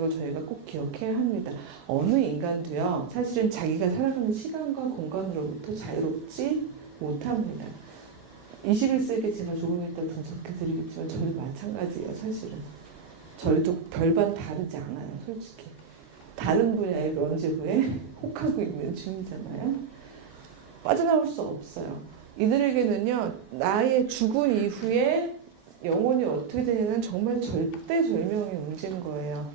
걸 저희가 꼭 기억해야 합니다. 어느 인간도요, 사실은 자기가 살아가는 시간과 공간으로부터 자유롭지 못합니다. 21세기에 제가 조금 이따 분석해드리겠지만 저희도 마찬가지예요. 사실은 저희도 별반 다르지 않아요. 솔직히 다른 분야의 런지부에 혹하고 있는 중이잖아요. 빠져나올 수 없어요. 이들에게는요, 나의 죽은 이후에 영혼이 어떻게 되냐는 정말 절대절명의 문제인 거예요.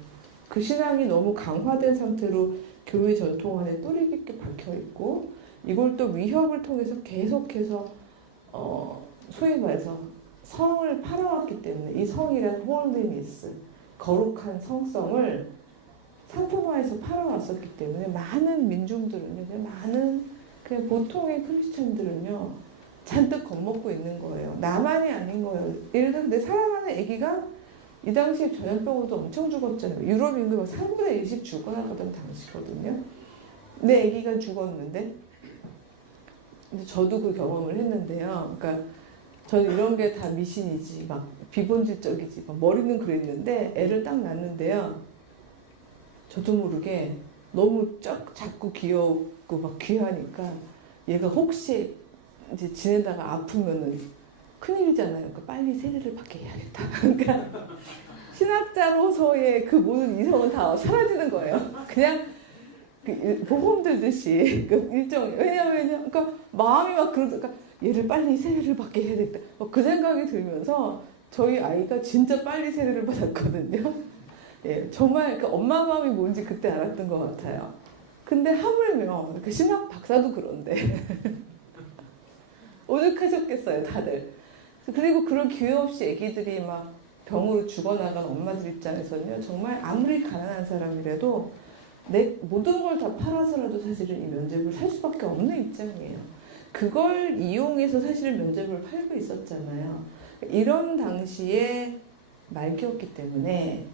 그 신앙이 너무 강화된 상태로 교회 전통 안에 뿌리 깊게 박혀있고, 이걸 또 위협을 통해서 계속해서 소위 말해서 성을 팔아왔기 때문에, 이 성이란 홀리니스, 거룩한 성성을 상품화해서 팔아왔었기 때문에 많은 민중들은요, 많은 그냥 보통의 크리스찬들은요, 잔뜩 겁먹고 있는 거예요. 나만이 아닌 거예요. 예를 들어 내 사랑하는 아기가 이 당시에 전염병으로도 엄청 죽었잖아요. 유럽 인구 3분의 1씩 죽어나가던 당시거든요. 내 아기가 죽었는데, 근데 저도 그 경험을 했는데요. 그러니까 저는 이런 게 다 미신이지, 막 비본질적이지, 막 머리는 그랬는데 애를 딱 낳는데요. 저도 모르게 너무 작고 귀엽고 막 귀하니까 얘가 혹시 이제 지내다가 아프면은 큰일이잖아요. 그러니까 빨리 세례를 받게 해야겠다. 그러니까 신학자로서의 그 모든 이성은 다 사라지는 거예요. 그냥 보험 들듯이 그 일종의, 왜냐면 그러니까 마음이 막 그러니까 얘를 빨리 세례를 받게 해야겠다. 그 생각이 들면서 저희 아이가 진짜 빨리 세례를 받았거든요. 예, 정말 그 엄마 마음이 뭔지 그때 알았던 것 같아요. 근데 하물며 그 신학 박사도 그런데 오죽하셨겠어요, 다들. 그리고 그런 기회 없이 애기들이 막 병으로 죽어나간 엄마들 입장에서는요, 정말 아무리 가난한 사람이라도 내 모든 걸 다 팔아서라도 사실은 이 면죄부를 살 수밖에 없는 입장이에요. 그걸 이용해서 사실은 면죄부를 팔고 있었잖아요. 이런 당시에 말기였기 때문에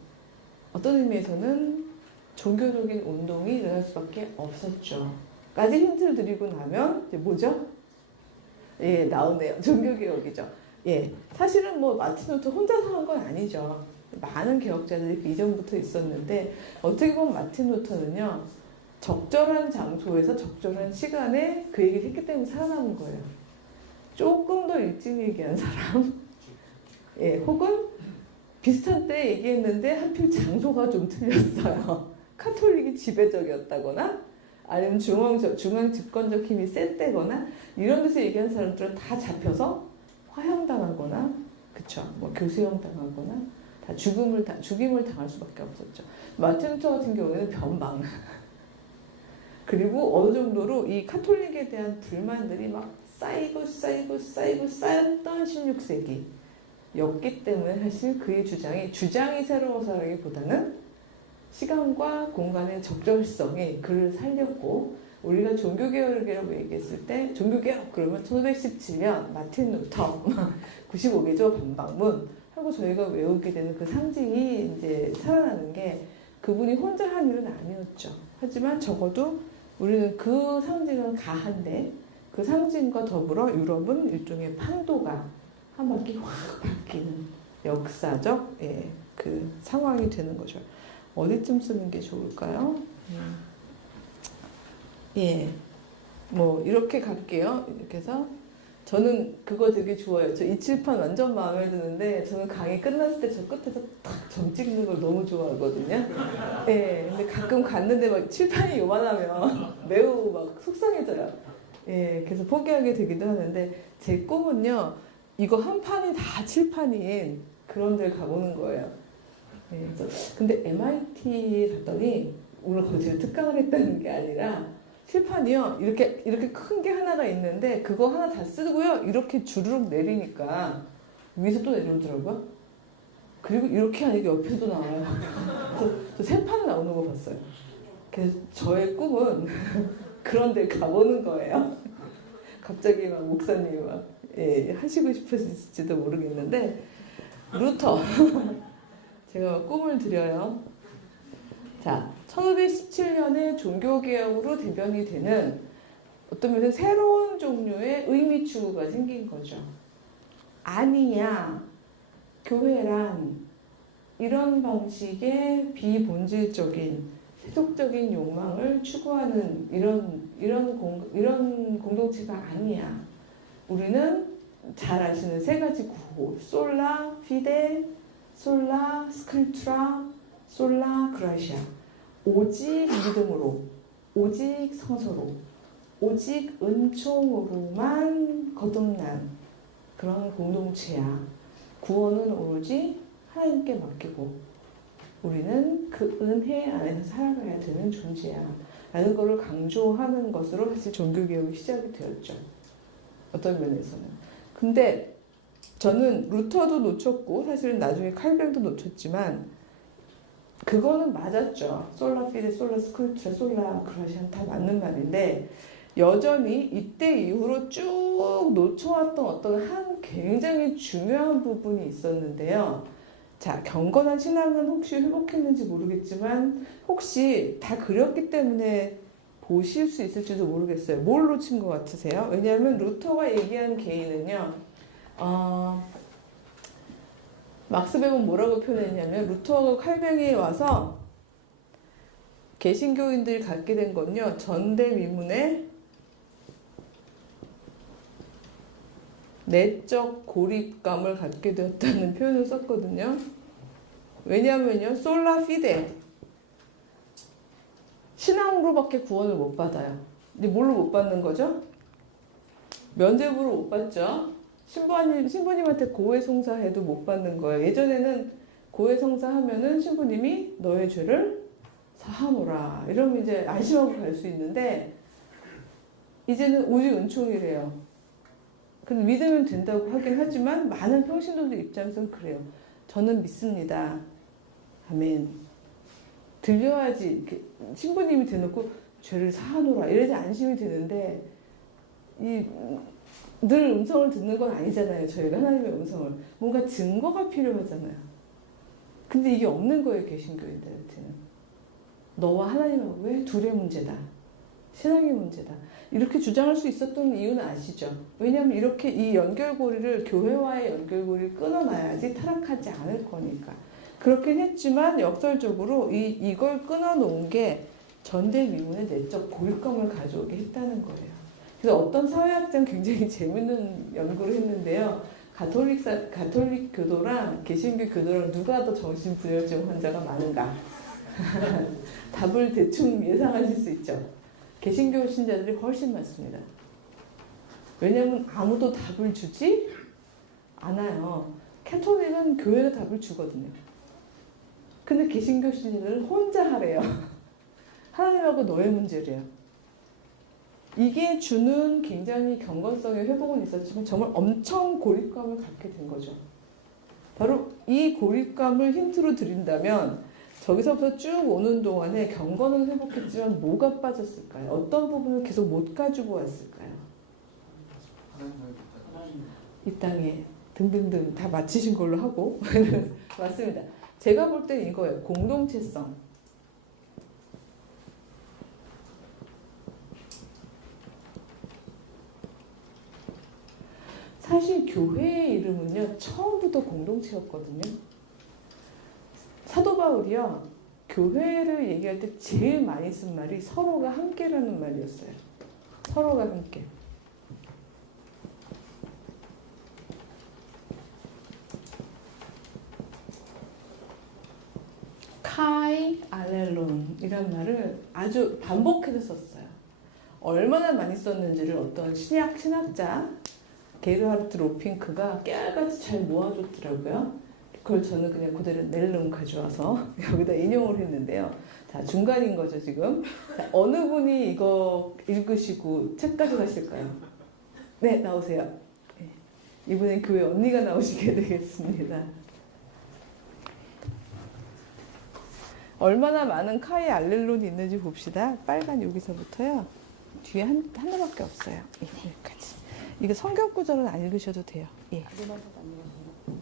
어떤 의미에서는 종교적인 운동이 일어날 수밖에 없었죠. 까지 힌트를 드리고 나면 이제 뭐죠? 예, 나오네요. 종교개혁이죠. 예, 사실은 뭐 마틴 루터 혼자서 한 건 아니죠. 많은 개혁자들이 이전부터 있었는데, 어떻게 보면 마틴 루터는요, 적절한 장소에서 적절한 시간에 그 얘기를 했기 때문에 살아남은 거예요. 조금 더 일찍 얘기한 사람, 예, 혹은 비슷한 때 얘기했는데 하필 장소가 좀 틀렸어요. 카톨릭이 지배적이었다거나 아니면 중앙 집권적 힘이 센데거나 이런 데서 얘기한 사람들은 다 잡혀서 화형당하거나, 그쵸, 뭐 교수형 당하거나 다 죽임을 당할 수밖에 없었죠. 마틴 루터 같은 경우에는 변방. 그리고 어느 정도로 이 카톨릭에 대한 불만들이 막 쌓이던 16세기였기 때문에 사실 그의 주장이 새로워서라기보다는 시간과 공간의 적절성이 그를 살렸고, 우리가 종교개혁이라고 얘기했을 때 종교개혁 그러면 1517년 마틴 루터 95개조 반박문 하고 저희가 외우게 되는 그 상징이 이제 살아나는 게 그분이 혼자 한 일은 아니었죠. 하지만 적어도 우리는 그 상징은 가한데 그 상징과 더불어 유럽은 일종의 판도가 한 바퀴 확 바뀌는 역사적 그 상황이 되는 거죠. 어디쯤 쓰는 게 좋을까요? 예, 뭐 이렇게 갈게요. 이렇게 해서 저는 그거 되게 좋아요. 저 이 칠판 완전 마음에 드는데, 저는 강의 끝났을 때 저 끝에서 탁 점 찍는 걸 너무 좋아하거든요. 예, 근데 가끔 갔는데 막 칠판이 요만하면 매우 막 속상해져요. 예, 그래서 포기하게 되기도 하는데, 제 꿈은요, 이거 한 판이 다 칠판인 그런 데를 가보는 거예요. 예, 근데 MIT 갔더니, 물론 거기 제가 특강을 했다는 게 아니라, 칠판이요, 이렇게 큰 게 하나가 있는데, 그거 하나 다 쓰고요, 이렇게 주르륵 내리니까, 위에서 또 내려오더라고요. 그리고 이렇게 하니까 옆에도 나와요. 저 세 판 나오는 거 봤어요. 그래서 저의 꿈은 그런 데 가보는 거예요. 갑자기 막 목사님이 막, 예, 하시고 싶으실지도 모르겠는데, 루터. 제가 꿈을 드려요. 자, 1517년에 종교개혁으로 대변이 되는 어떤 면에서 새로운 종류의 의미 추구가 생긴 거죠. 아니야, 교회란 이런 방식의 비본질적인 세속적인 욕망을 추구하는 이런 공동체가 아니야. 우리는 잘 아시는 세 가지 구호: 솔라 피데, 솔라 스크립투라, 솔라 그라시아. 오직 믿음으로, 오직 성서로, 오직 은총으로만 거듭난 그런 공동체야. 구원은 오로지 하나님께 맡기고 우리는 그 은혜 안에서 살아가야 되는 존재야 라는 것을 강조하는 것으로 사실 종교개혁이 시작이 되었죠. 어떤 면에서는. 근데 저는 루터도 놓쳤고 사실은 나중에 칼뱅도 놓쳤지만 그거는 맞았죠. 솔라 피데, 솔라 스크립투라, 솔라 그라시아 다 맞는 말인데 여전히 이때 이후로 쭉 놓쳐왔던 어떤 한 굉장히 중요한 부분이 있었는데요. 자, 경건한 신앙은 혹시 회복했는지 모르겠지만 혹시 다 그렸기 때문에 보실 수 있을지도 모르겠어요. 뭘 놓친 것 같으세요? 왜냐하면 루터가 얘기한 개인은요. 막스백은 뭐라고 표현했냐면 루터하고 칼뱅이 와서 개신교인들이 갖게 된 건요. 전대미문의 내적 고립감을 갖게 되었다는 표현을 썼거든요. 왜냐하면요. 솔라 피데 신앙으로밖에 구원을 못 받아요. 근데 뭘로 못 받는 거죠? 면죄부로 못 받죠. 신부님한테 고해성사해도 못 받는 거예요. 예전에는 고해성사하면은 신부님이 너의 죄를 사하노라 이러면 이제 안심하고 갈 수 있는데 이제는 오직 은총이래요. 근데 믿으면 된다고 하긴 하지만 많은 평신도들 입장에서는 그래요. 저는 믿습니다. 아멘. 들려야지 이렇게 신부님이 대놓고 죄를 사하노라 이래야지 안심이 되는데 늘 음성을 듣는 건 아니잖아요. 저희가 하나님의 음성을. 뭔가 증거가 필요하잖아요. 근데 이게 없는 거예요. 개신교인들한테는. 너와 하나님하고의 둘의 문제다. 신앙의 문제다. 이렇게 주장할 수 있었던 이유는 아시죠? 왜냐하면 이렇게 이 연결고리를 교회와의 연결고리를 끊어놔야지 타락하지 않을 거니까. 그렇긴 했지만 역설적으로 이걸 끊어놓은 게 전대미문의 내적 고립감을 가져오게 했다는 거예요. 그래서 어떤 사회학자는 굉장히 재밌는 연구를 했는데요. 가톨릭 교도랑 개신교 교도랑 누가 더 정신분열증 환자가 많은가? 답을 대충 예상하실 수 있죠. 개신교 신자들이 훨씬 많습니다. 왜냐하면 아무도 답을 주지 않아요. 캐톨릭은 교회가 답을 주거든요. 근데 개신교 신자들은 혼자 하래요. 하나님하고 너의 문제래요. 이게 주는 굉장히 경건성의 회복은 있었지만 정말 엄청 고립감을 갖게 된 거죠. 바로 이 고립감을 힌트로 드린다면 저기서부터 쭉 오는 동안에 경건은 회복했지만 뭐가 빠졌을까요? 어떤 부분을 계속 못 가지고 왔을까요? 이 땅에 등등등 다 마치신 걸로 하고 맞습니다. 제가 볼 때는 이거예요. 공동체성. 사실 교회의 이름은요. 처음부터 공동체였거든요. 사도 바울이요. 교회를 얘기할 때 제일 많이 쓴 말이 서로가 함께라는 말이었어요. 서로가 함께. 카이 알렐론 이란 말을 아주 반복해서 썼어요. 얼마나 많이 썼는지를 어떤 신학자 게르하르트 로핑크가 깨알같이 잘 모아줬더라고요. 그걸 저는 그냥 그대로 낼름 가져와서 여기다 인용을 했는데요. 자, 중간인 거죠, 지금. 자, 어느 분이 이거 읽으시고 책 가져가실까요? 네, 나오세요. 네. 이번엔 교회 언니가 나오시게 되겠습니다. 얼마나 많은 카이 알렐론이 있는지 봅시다. 빨간 여기서부터요. 뒤에 하나밖에 없어요. 여기까지. 이거 성경 구절은 안 읽으셔도 돼요. 예.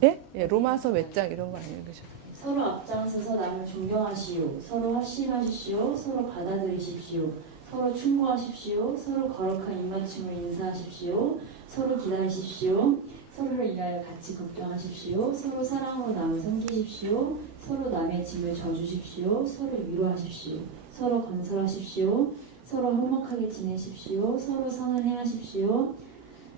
예? 예, 로마서 몇 장 이런 거 안 읽으셔도 돼요. 서로 앞장서서 남을 존경하시오. 서로 합심하십시오. 서로 받아들이십시오. 서로 충고하십시오. 서로 거룩한 입맞춤을 인사하십시오. 서로 기다리십시오. 서로를 위하여 같이 걱정하십시오. 서로 사랑으로 남을 섬기십시오. 서로 남의 짐을 져주십시오. 서로 위로하십시오. 서로 건설하십시오. 서로 화목하게 지내십시오. 서로 선을 행하십시오.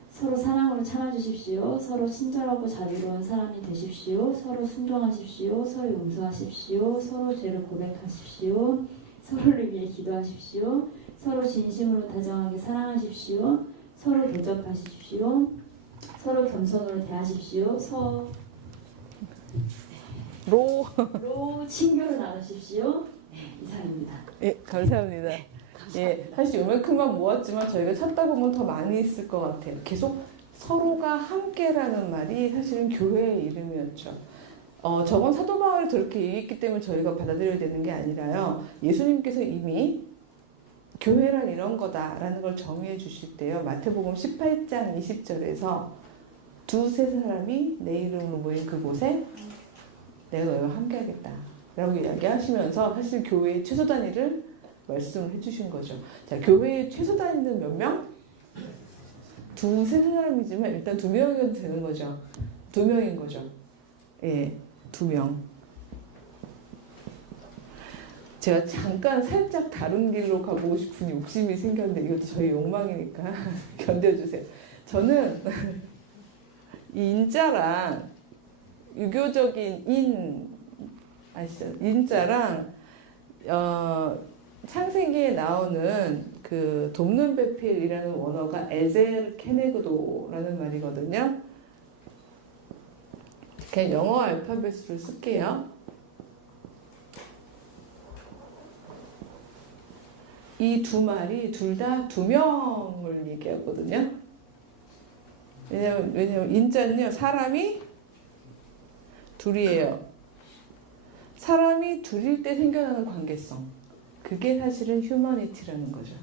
서로 사랑으로 참아주십시오. 서로 친절하고 자비로운 사람이 되십시오. 서로 순종하십시오. 서로 용서하십시오. 서로 죄를 고백하십시오. 서로를 위해 기도하십시오. 서로 진심으로 다정하게 사랑하십시오. 서로 대접하십시오. 서로 겸손으로 대하십시오. 로. 친교를 나누십시오. 네, 이상입니다. 예, 감사합니다. 예, 사실 요만큼만 모았지만 저희가 찾다 보면 더 많이 있을 것 같아요. 계속 서로가 함께라는 말이 사실은 교회의 이름이었죠. 저건 사도 바울이 저렇게 얘기했기 때문에 저희가 받아들여야 되는 게 아니라요. 예수님께서 이미 교회란 이런 거다라는 걸 정의해 주실 때요. 마태복음 18장 20절에서 두세 사람이 내 이름으로 모인 그곳에 내가 너희와 함께하겠다 라고 이야기하시면서 사실 교회의 최소 단위를 말씀을 해주신 거죠. 자, 교회의 최소 단위는 몇 명? 두세 사람이지만 일단 2명이어도 되는 거죠. 2명인 거죠. 예, 2명. 제가 잠깐 살짝 다른 길로 가보고 싶은 욕심이 생겼는데 이것도 저희 욕망이니까 견뎌주세요. 저는 이 인자랑 유교적인 아시죠? 인자랑 창세기에 나오는 그 돕는 배필이라는 원어가 에젤 케네그도라는 말이거든요. 그냥 영어 알파벳으로 쓸게요. 이 두 말이 둘 다 2명을 얘기하거든요. 왜냐면 인자는요, 사람이 둘이에요. 사람이 둘일 때 생겨나는 관계성. 그게 사실은 휴머니티라는 거죠.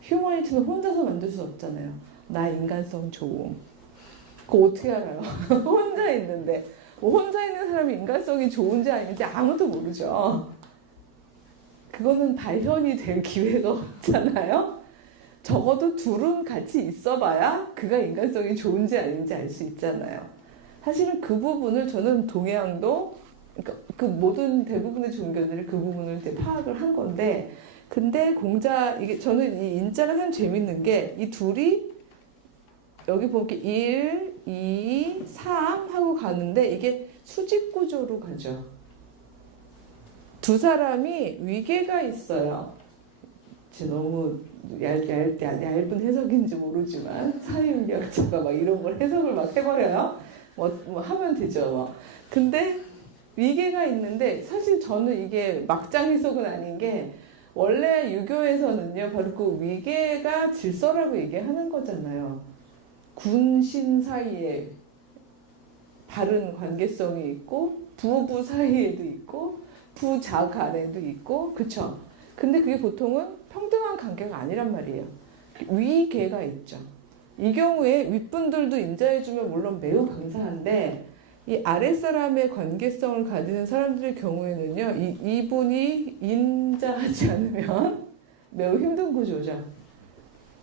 휴머니티는 혼자서 만들 수 없잖아요. 나 인간성 좋음. 그거 어떻게 알아요? 혼자 있는데. 혼자 있는 사람이 인간성이 좋은지 아닌지 아무도 모르죠. 그거는 발현이 될 기회가 없잖아요. 적어도 둘은 같이 있어봐야 그가 인간성이 좋은지 아닌지 알 수 있잖아요. 사실은 그 부분을 저는 동해안도 그러니까 그 모든 대부분의 종교들이 그 부분을 이제 파악을 한 건데, 근데 이게 저는 이 인자가 참 재밌는 게 이 둘이 여기 보면 1, 2, 3 하고 가는데 이게 수직 구조로 가죠. 두 사람이 위계가 있어요. 너무 얇은 해석인지 모르지만 사회인격자가 막 이런 걸 해석을 막 해버려요. 뭐 하면 되죠. 근데 위계가 있는데 사실 저는 이게 막장 해석은 아닌 게 원래 유교에서는요 바로 그 위계가 질서라고 얘기하는 거잖아요. 군신 사이에 바른 관계성이 있고 부부 사이에도 있고 부자 간에도 있고 그쵸? 근데 그게 보통은 평등한 관계가 아니란 말이에요. 위계가 있죠. 이 경우에 윗분들도 인자해주면 물론 매우 감사한데 이 아랫사람의 관계성을 가지는 사람들의 경우에는요 이분이 인자하지 않으면 매우 힘든 구조죠.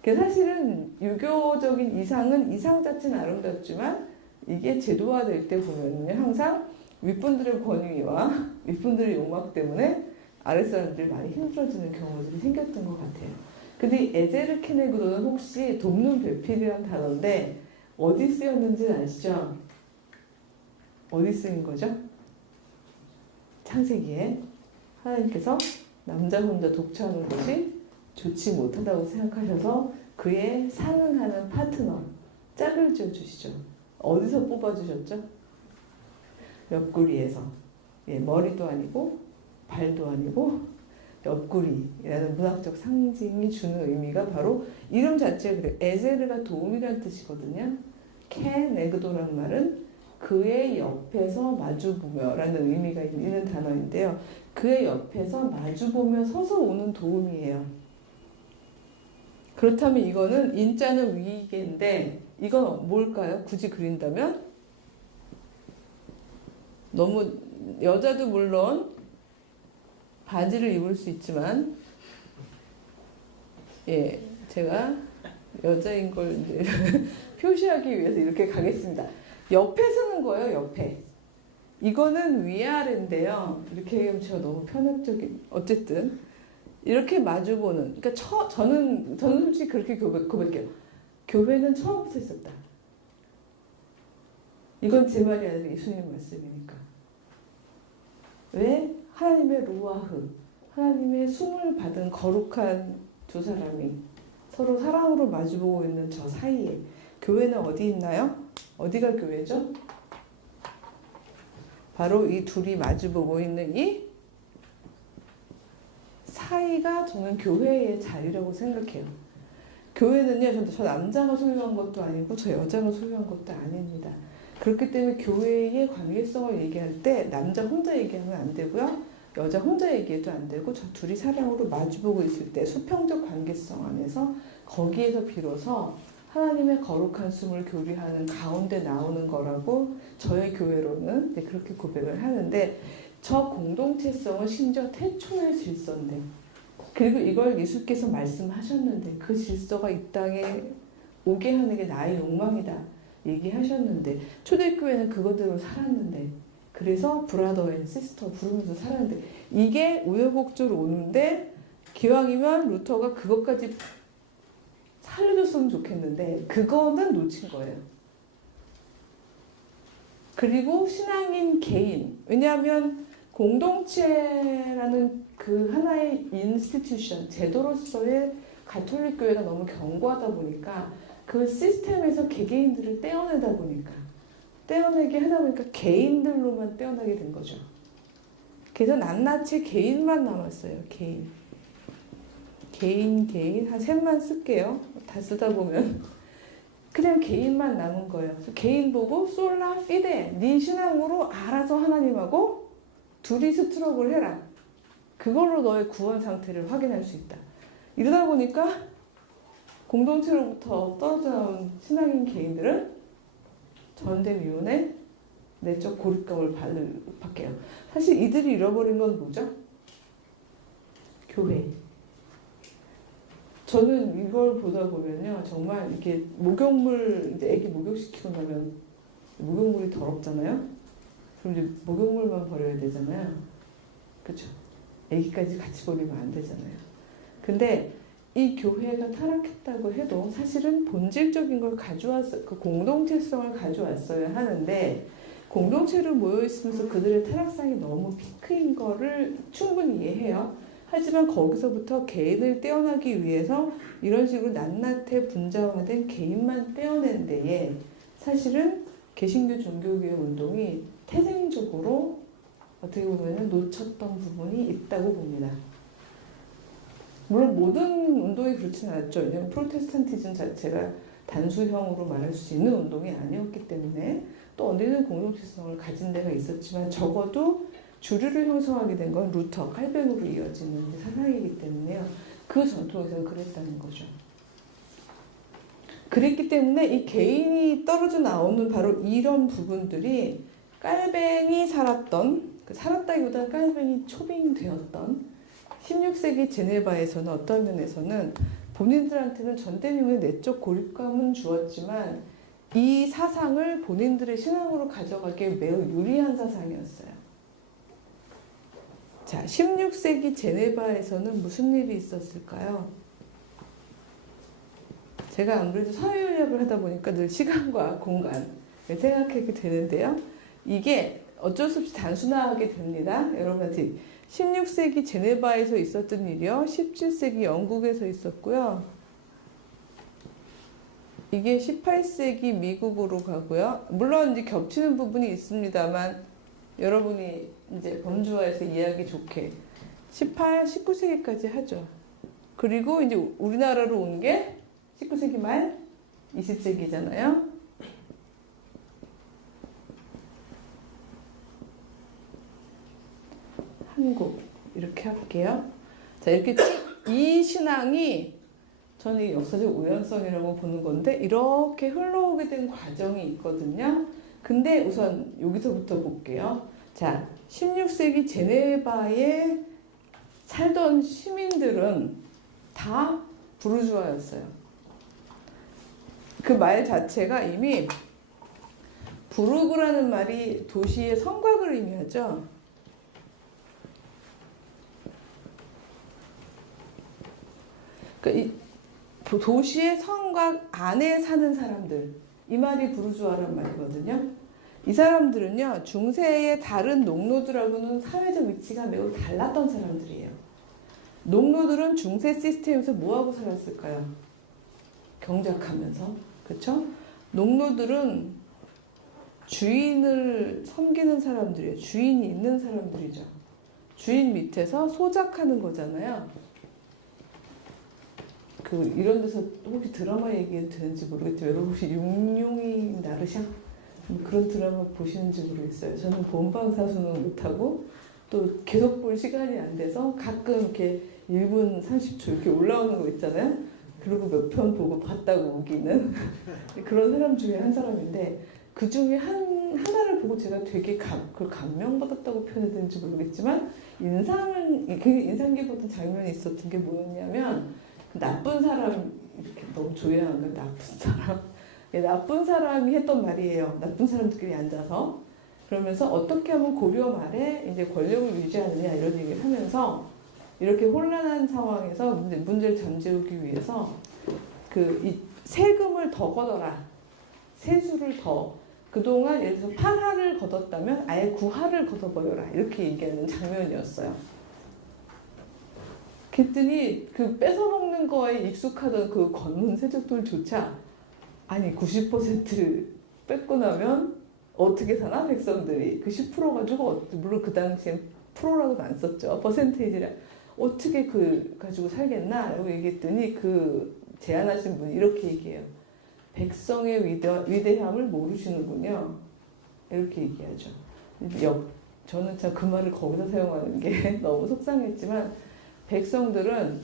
사실은 유교적인 이상은 이상 자체는 아름답지만 이게 제도화될 때 보면요 항상 윗분들의 권위와 윗분들의 욕망 때문에 아랫사람들이 많이 힘들어지는 경우들이 생겼던 것 같아요. 근데 이 에제르 케네그도는 혹시 돕는 배필이라는 단어인데 어디 쓰였는지는 아시죠? 어디 쓰인 거죠? 창세기에 하나님께서 남자 혼자 독처하는 것이 좋지 못하다고 생각하셔서 그의 상응하는 파트너 짝을 지어주시죠. 어디서 뽑아주셨죠? 옆구리에서. 예, 머리도 아니고 발도 아니고 옆구리라는 문학적 상징이 주는 의미가 바로 이름 자체가 그래요. 에제르가 도움이라는 뜻이거든요. 케네그도라는 말은 그의 옆에서 마주보며 라는 의미가 있는 단어인데요. 그의 옆에서 마주보며 서서 오는 도움이에요. 그렇다면 이거는 인자는 위계인데 이건 뭘까요? 굳이 그린다면? 너무 여자도 물론 바지를 입을 수 있지만 예, 제가 여자인 걸 이제 표시하기 위해서 이렇게 가겠습니다. 옆에 쓰는 거예요, 옆에. 이거는 위아래인데요. 이렇게 얘기하면 제가 너무 편협적인, 어쨌든 이렇게 마주보는. 그러니까 저는 솔직히 그렇게 고백해요. 교회는 처음부터 있었다. 이건 제 말이 아니라 예수님 말씀이니까. 왜? 하나님의 루아흐, 하나님의 숨을 받은 거룩한 두 사람이 서로 사랑으로 마주보고 있는 저 사이에 교회는 어디 있나요? 어디가 교회죠? 바로 이 둘이 마주보고 있는 이 사이가 저는 교회의 자리라고 생각해요. 교회는요, 저 남자가 소유한 것도 아니고 저 여자가 소유한 것도 아닙니다. 그렇기 때문에 교회의 관계성을 얘기할 때 남자 혼자 얘기하면 안 되고요. 여자 혼자 얘기해도 안 되고 저 둘이 사랑으로 마주보고 있을 때 수평적 관계성 안에서 거기에서 비로소 하나님의 거룩한 숨을 교류하는 가운데 나오는 거라고 저의 교회로는 그렇게 고백을 하는데 저 공동체성은 심지어 태초의 질서인데 그리고 이걸 예수께서 말씀하셨는데 그 질서가 이 땅에 오게 하는 게 나의 욕망이다 얘기하셨는데 초대교회는 그거대로 살았는데 그래서 브라더 앤 시스터 부르면서 살았는데 이게 우여곡절 오는데 기왕이면 루터가 그것까지 살려줬으면 좋겠는데 그거는 놓친 거예요. 그리고 신앙인 개인, 왜냐하면 공동체라는 그 하나의 인스티튜션, 제도로서의 가톨릭 교회가 너무 견고하다 보니까 그 시스템에서 개개인들을 떼어내다 보니까 떼어내게 하다 보니까 개인들로만 떼어나게 된 거죠. 그래서 낱낱이 개인만 남았어요. 개인 한 셋만 쓸게요. 다 쓰다 보면 그냥 개인만 남은 거예요. 그래서 개인 보고 솔라 피데 네 신앙으로 알아서 하나님하고 둘이 스트럭을 해라. 그걸로 너의 구원 상태를 확인할 수 있다. 이러다 보니까 공동체로부터 떨어져 나온 신앙인 개인들은 전대미문의 내적 고립감을 받게요. 사실 이들이 잃어버린 건 뭐죠? 교회. 저는 이걸 보다 보면요, 정말 이게 목욕물, 이제 애기 목욕시키고 나면 목욕물이 더럽잖아요? 그럼 이제 목욕물만 버려야 되잖아요. 그쵸? 애기까지 같이 버리면 안 되잖아요. 근데 이 교회가 타락했다고 해도 사실은 본질적인 걸 그 공동체성을 가져왔어야 하는데 공동체로 모여있으면서 그들의 타락상이 너무 피크인 거를 충분히 이해해요. 하지만 거기서부터 개인을 떼어나기 위해서 이런 식으로 낱낱해 분자화된 개인만 떼어낸 데에 사실은 개신교 종교개혁 운동이 태생적으로 어떻게 보면 놓쳤던 부분이 있다고 봅니다. 물론 모든 운동이 그렇지는 않았죠. 왜냐하면 프로테스탄티즘 자체가 단수형으로 말할 수 있는 운동이 아니었기 때문에 또 언제든 공동체성을 가진 데가 있었지만 적어도 주류를 형성하게 된 건 루터, 칼뱅으로 이어지는 사상이기 때문에요. 그 전통에서 그랬다는 거죠. 그랬기 때문에 이 개인이 떨어져 나오는 바로 이런 부분들이 칼뱅이 살았다기보다는 칼뱅이 초빙되었던 16세기 제네바에서는 어떤 면에서는 본인들한테는 전대미문의 내적 고립감은 주었지만 이 사상을 본인들의 신앙으로 가져가기에 매우 유리한 사상이었어요. 자, 16세기 제네바에서는 무슨 일이 있었을까요? 제가 아무래도 사회인력을 하다 보니까 늘 시간과 공간을 생각하게 되는데요. 이게 어쩔 수 없이 단순화하게 됩니다. 여러분한테 16세기 제네바에서 있었던 일이요. 17세기 영국에서 있었고요. 이게 18세기 미국으로 가고요. 물론 이제 겹치는 부분이 있습니다만 여러분이 이제 범주화해서 이해하기 좋게 19세기까지 하죠. 그리고 이제 우리나라로 온 게 19세기 말 20세기잖아요. 한국 이렇게 할게요. 자, 이렇게 이 신앙이 저는 역사적 우연성이라고 보는 건데 이렇게 흘러오게 된 과정이 있거든요. 근데 우선 여기서부터 볼게요. 자, 16세기 제네바에 살던 시민들은 다 부르주아였어요. 그 말 자체가 이미 부르그라는 말이 도시의 성곽을 의미하죠. 그러니까 도시의 성곽 안에 사는 사람들, 이 말이 부르주아란 말이거든요. 이 사람들은요, 중세의 다른 농노들하고는 사회적 위치가 매우 달랐던 사람들이에요. 농노들은 중세 시스템에서 뭐하고 살았을까요? 경작하면서. 그쵸? 농노들은 주인을 섬기는 사람들이에요. 주인이 있는 사람들이죠. 주인 밑에서 소작하는 거잖아요. 이런 데서 혹시 드라마 얘기 되는지 모르겠지만 여러분 혹시 육룡이 나르샤? 그런 드라마 보시는지 모르겠어요. 저는 본방사수는 못하고 또 계속 볼 시간이 안 돼서 가끔 이렇게 1분 30초 이렇게 올라오는 거 있잖아요. 그리고 몇 편 보고 봤다고 우기는 그런 사람 중에 한 사람인데 그 중에 하나를 보고 제가 되게 그걸 감명받았다고 표현해야 되는지 모르겠지만 굉장히 인상 깊었던 장면이 있었던 게 뭐였냐면 나쁜 사람 이렇게 너무 조용한 거 나쁜 사람 나쁜 사람이 했던 말이에요. 나쁜 사람들끼리 앉아서 그러면서 어떻게 하면 고려 말에 이제 권력을 유지하느냐 이런 얘기를 하면서 이렇게 혼란한 상황에서 문제를 잠재우기 위해서 이 세금을 더 걷어라. 세수를 더. 그동안 예를 들어서 8하를 걷었다면 아예 9하를 걷어버려라. 이렇게 얘기하는 장면이었어요. 그랬더니 뺏어먹는 거에 익숙하던 그 권문 세족들조차 아니 90%를 뺏고 나면 어떻게 사나 백성들이 그 10% 가지고 물론 그 당시엔 프로라고는 안 썼죠. 퍼센테이지라 어떻게 가지고 살겠나? 라고 얘기했더니 제안하신 분이 이렇게 얘기해요. 백성의 위대함을 모르시는군요. 이렇게 얘기하죠. 저는 참 그 말을 거기서 사용하는 게 너무 속상했지만 백성들은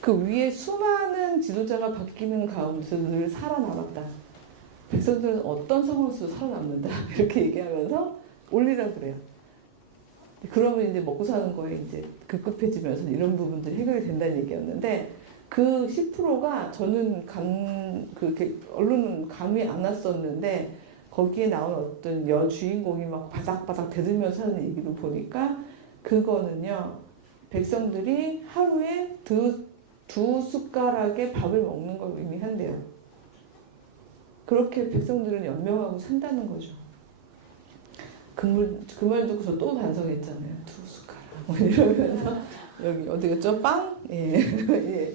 그 위에 수많은 지도자가 바뀌는 가운데서 늘 살아남았다. 백성들은 어떤 상황에서도 살아남는다. 이렇게 얘기하면서 올리라 그래요. 그러면 이제 먹고 사는 거에 이제 급급해지면서 이런 부분들이 해결이 된다는 얘기였는데 그 10%가 저는 언론은 감이 안 왔었는데 거기에 나온 어떤 여주인공이 막 바닥바닥 대들면서 하는 얘기를 보니까 그거는요 백성들이 하루에 두 숟가락의 밥을 먹는 걸 의미한대요. 그렇게 백성들은 연명하고 산다는 거죠. 그 말 듣고 저 또 반성했잖아요. 두 숟가락 뭐 이러면서 여기 어디겠죠? 빵? 예. 예.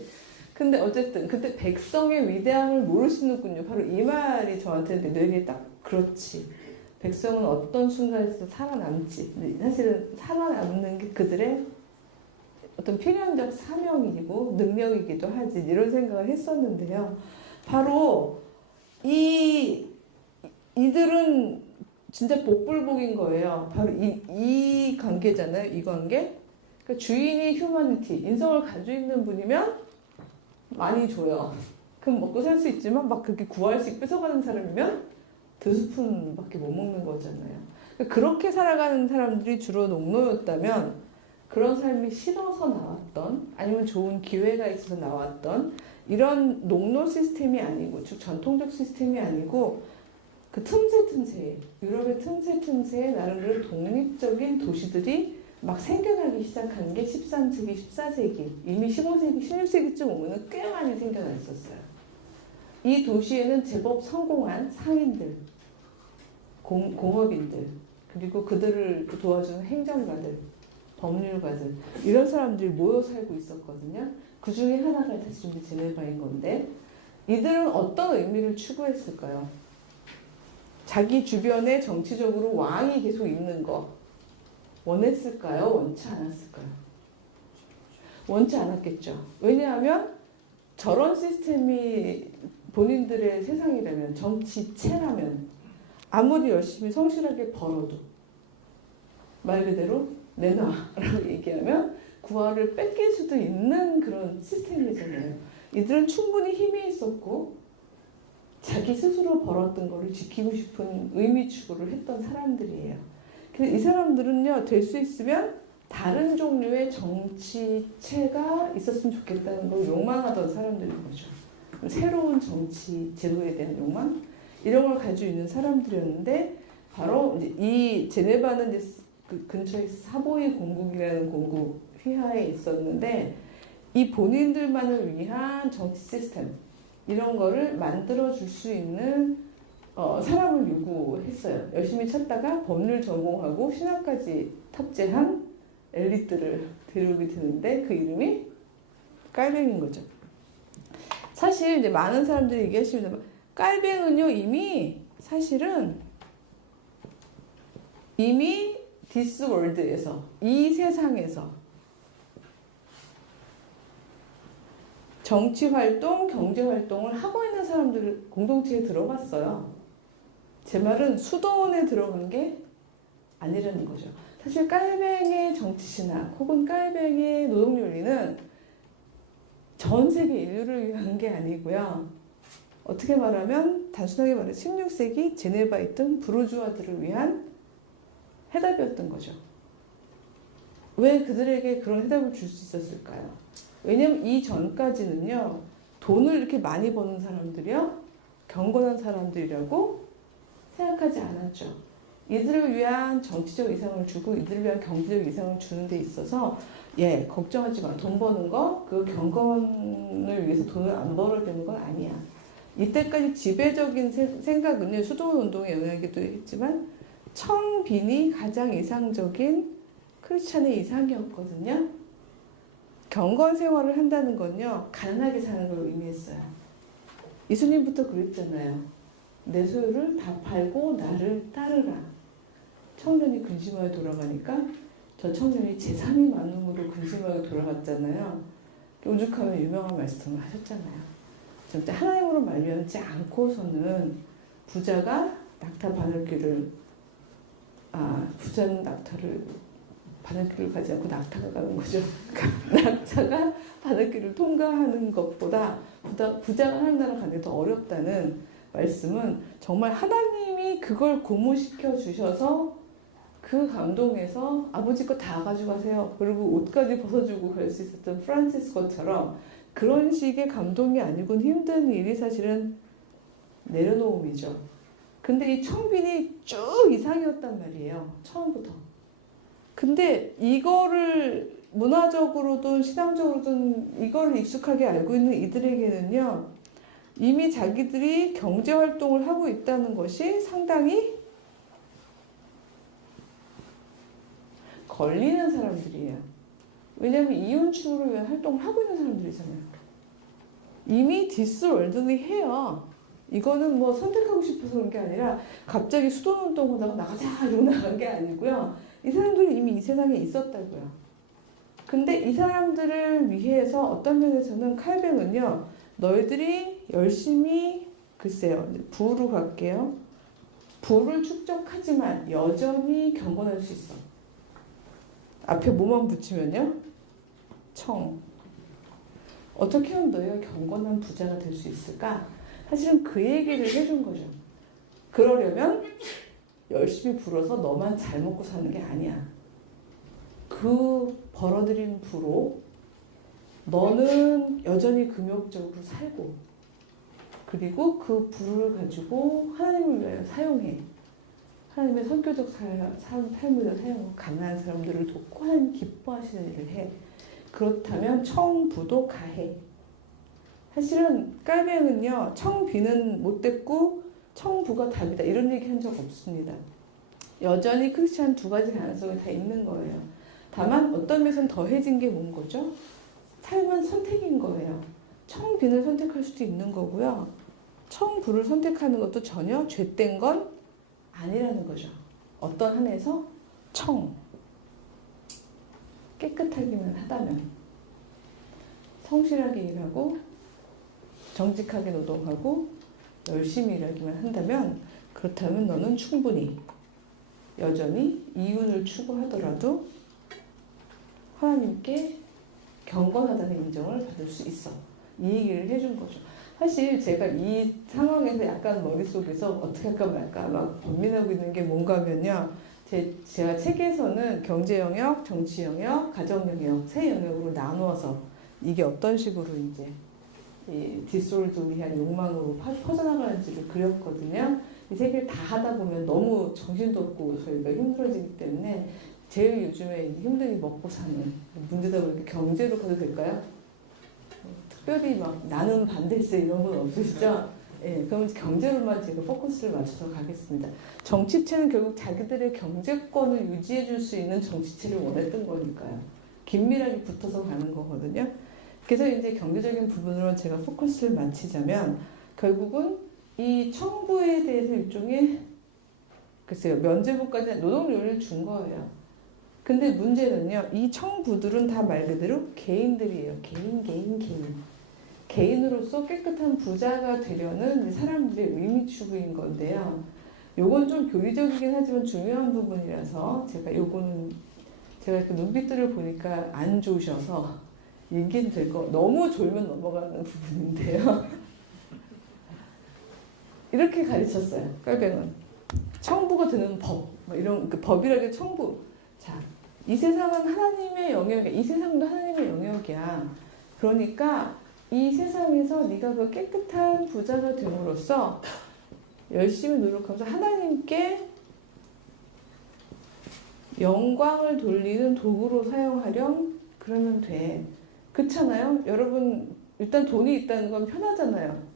근데 어쨌든 그때 백성의 위대함을 모르시는군요. 바로 이 말이 저한테는 뇌리에 딱 그렇지. 백성은 어떤 순간에서 살아남지. 근데 사실은 살아남는 게 그들의 어떤 필연적 사명이고 능력이기도 하지. 이런 생각을 했었는데요. 바로 이들은 진짜 복불복인 거예요. 바로 이 관계잖아요. 이 관계. 그러니까 주인이 휴머니티, 인성을 가지고 있는 분이면 많이 줘요. 그럼 먹고 살 수 있지만 막 그렇게 9알씩 뺏어가는 사람이면 2스푼밖에 못 먹는 거잖아요. 그러니까 그렇게 살아가는 사람들이 주로 농노였다면 그런 삶이 싫어서 나왔던 아니면 좋은 기회가 있어서 나왔던 이런 농노 시스템이 아니고 즉 전통적 시스템이 아니고 그 틈새 유럽의 틈새에 나름대로 독립적인 도시들이 막 생겨나기 시작한 게 13세기, 14세기 이미 15세기, 16세기쯤 오면 꽤 많이 생겨났었어요. 이 도시에는 제법 성공한 상인들, 공업인들 그리고 그들을 도와주는 행정가들, 법률가들 이런 사람들이 모여 살고 있었거든요. 그 중에 하나가 지금 제네바인 건데 이들은 어떤 의미를 추구했을까요? 자기 주변에 정치적으로 왕이 계속 있는 거 원했을까요? 원치 않았을까요? 원치 않았겠죠. 왜냐하면 저런 시스템이 본인들의 세상이라면 정치체라면 아무리 열심히 성실하게 벌어도 말 그대로 내놔라고 얘기하면 구하를 뺏길 수도 있는 그런 시스템이잖아요. 이들은 충분히 힘이 있었고 자기 스스로 벌었던 거를 지키고 싶은 의미 추구를 했던 사람들이에요. 그래서 이 사람들은요, 될 수 있으면 다른 종류의 정치체가 있었으면 좋겠다는 걸 욕망하던 사람들인 거죠. 새로운 정치 제도에 대한 욕망? 이런 걸 가지고 있는 사람들이었는데 바로 이제 이 제네바는 이제 그 근처에 사보이 공국이라는 공국 휘하에 있었는데 이 본인들만을 위한 정치 시스템 이런 거를 만들어 줄 수 있는 사람을 요구했어요. 열심히 찾다가 법률 전공하고 신학까지 탑재한 엘리트를 데려오게 되는데 그 이름이 깔뱅인 거죠. 사실 이제 많은 사람들이 얘기하십니다. 깔뱅은요 이미 사실은 이미 디스 월드에서 이 세상에서 정치 활동, 경제 활동을 하고 있는 사람들 공동체에 들어갔어요. 제 말은 수도원에 들어간 게 아니라는 거죠. 사실 깔뱅의 정치 신학 혹은 깔뱅의 노동윤리는 전 세계 인류를 위한 게 아니고요. 어떻게 말하면 단순하게 말해 16세기 제네바에 있던 부르주아들을 위한 해답이었던 거죠. 왜 그들에게 그런 해답을 줄 수 있었을까요? 왜냐면 이 전까지는요, 돈을 이렇게 많이 버는 사람들이요, 경건한 사람들이라고 생각하지 않았죠. 이들을 위한 정치적 이상을 주고 이들을 위한 경제적 이상을 주는 데 있어서 걱정하지 마. 돈 버는 거, 그 경건을 위해서 돈을 안 벌어야 되는 건 아니야. 이때까지 지배적인 생각은요, 수도원 운동의 영향이기도 했지만 청빈이 가장 이상적인 크리스찬의 이상이었거든요. 경건 생활을 한다는 건요, 가난하게 사는 걸 의미했어요. 예수님부터 그랬잖아요. 내 소유를 다 팔고 나를 따르라. 청년이 근심하게 돌아가니까 저 청년이 제3의 만능으로 근심하게 돌아갔잖아요. 오죽하면 유명한 말씀을 하셨잖아요. 진짜 하나님으로 말미암지 않고서는 부자가 낙타 바늘길을 부자는 바늘길을 가지 않고 낙타가 가는 거죠. 낙타가 바늘길을 통과하는 것보다 부자가 하는 나라 가는 게 더 어렵다는 말씀은 정말 하나님이 그걸 고무시켜 주셔서 그 감동에서 아버지 거 다 가져가세요. 그리고 옷까지 벗어주고 갈 수 있었던 프란시스코처럼 그런 식의 감동이 아니고는 힘든 일이 사실은 내려놓음이죠. 근데 이 청빈이 쭉 이상이었단 말이에요. 처음부터. 근데 이거를 문화적으로든 신앙적으로든 이걸 익숙하게 알고 있는 이들에게는요, 이미 자기들이 경제 활동을 하고 있다는 것이 상당히 걸리는 사람들이에요. 왜냐하면 이윤축을 위한 활동을 하고 있는 사람들이잖아요. 이미 디스월드리 해요. 이거는 뭐 선택하고 싶어서 그런 게 아니라 갑자기 수도운동하다가 나가자 이러고 나간 게 아니고요. 이 사람들이 이미 이 세상에 있었다고요. 근데 이 사람들을 위해서 어떤 면에서는 칼뱅은요, 너희들이 열심히, 글쎄요, 부로 갈게요. 부를 축적하지만 여전히 경건할 수 있어. 앞에 뭐만 붙이면요, 청. 어떻게 하면 너희가 경건한 부자가 될 수 있을까? 사실은 그 얘기를 해준 거죠. 그러려면 열심히 불어서 너만 잘 먹고 사는 게 아니야. 그 벌어들인 부로 너는 여전히 금욕적으로 살고, 그리고 그 부를 가지고 하나님을 위하여 사용해. 하나님의 선교적 삶을 사용하고 가난한 사람들을 돕고 하나님 기뻐하시는 일을 해. 그렇다면 청부도 가해. 사실은 깔뱅은요, 청비는 못됐고 청부가 답이다 이런 얘기 한 적 없습니다. 여전히 크리스찬 두 가지 가능성이 다 있는 거예요. 다만 어떤 면에서는 더해진 게 뭔 거죠? 삶은 선택인 거예요. 청빈을 선택할 수도 있는 거고요. 청부를 선택하는 것도 전혀 죄된 건 아니라는 거죠. 어떤 한에서 청, 깨끗하기만 하다면, 성실하게 일하고 정직하게 노동하고 열심히 일하기만 한다면, 그렇다면 너는 충분히 여전히 이윤을 추구하더라도 하나님께 경건하다는 인정을 받을 수 있어. 이 얘기를 해준 거죠. 사실 제가 이 상황에서 약간 머릿속에서 어떻게 할까 말까 막 고민하고 있는 게 뭔가 하면요, 제가 책에서는 경제 영역, 정치 영역, 가정 영역 세 영역으로 나누어서 이게 어떤 식으로 이제 이 디솔드를 위한 욕망으로 퍼져나가는지를 그렸거든요. 이 세 개를 다 하다 보면 너무 정신도 없고 저희가 힘들어지기 때문에 제일 요즘에 힘들게 먹고 사는 문제다 보니까 경제로 가도 될까요? 특별히 막 나는 반대세 이런 건 없으시죠? 예, 그럼 경제로만 제가 포커스를 맞춰서 가겠습니다. 정치체는 결국 자기들의 경제권을 유지해 줄 수 있는 정치체를 원했던 거니까요. 긴밀하게 붙어서 가는 거거든요. 그래서 이제 경제적인 부분으로 제가 포커스를 맞추자면 결국은 이 청부에 대해서 일종의 글쎄요 면제부까지 노동요리를 준 거예요. 근데 문제는요 이 청부들은 다 말 그대로 개인들이에요. 개인. 개인으로서 깨끗한 부자가 되려는 사람들의 의미 추구인 건데요. 요건 좀 교리적이긴 하지만 중요한 부분이라서 제가 요거는 제가 그 눈빛들을 보니까 안 좋으셔서 얘기해도 될 거 너무 졸면 넘어가는 부분인데요. 이렇게 가르쳤어요. 깔뱅은 청부가 되는 법, 뭐 이런 그 법이라는 게 청부. 자, 이 세상은 하나님의 영역이야. 이 세상도 하나님의 영역이야. 그러니까 이 세상에서 네가 그 깨끗한 부자가 됨으로써 열심히 노력하면서 하나님께 영광을 돌리는 도구로 사용하렴. 그러면 돼. 그렇잖아요? 여러분 일단 돈이 있다는 건 편하잖아요.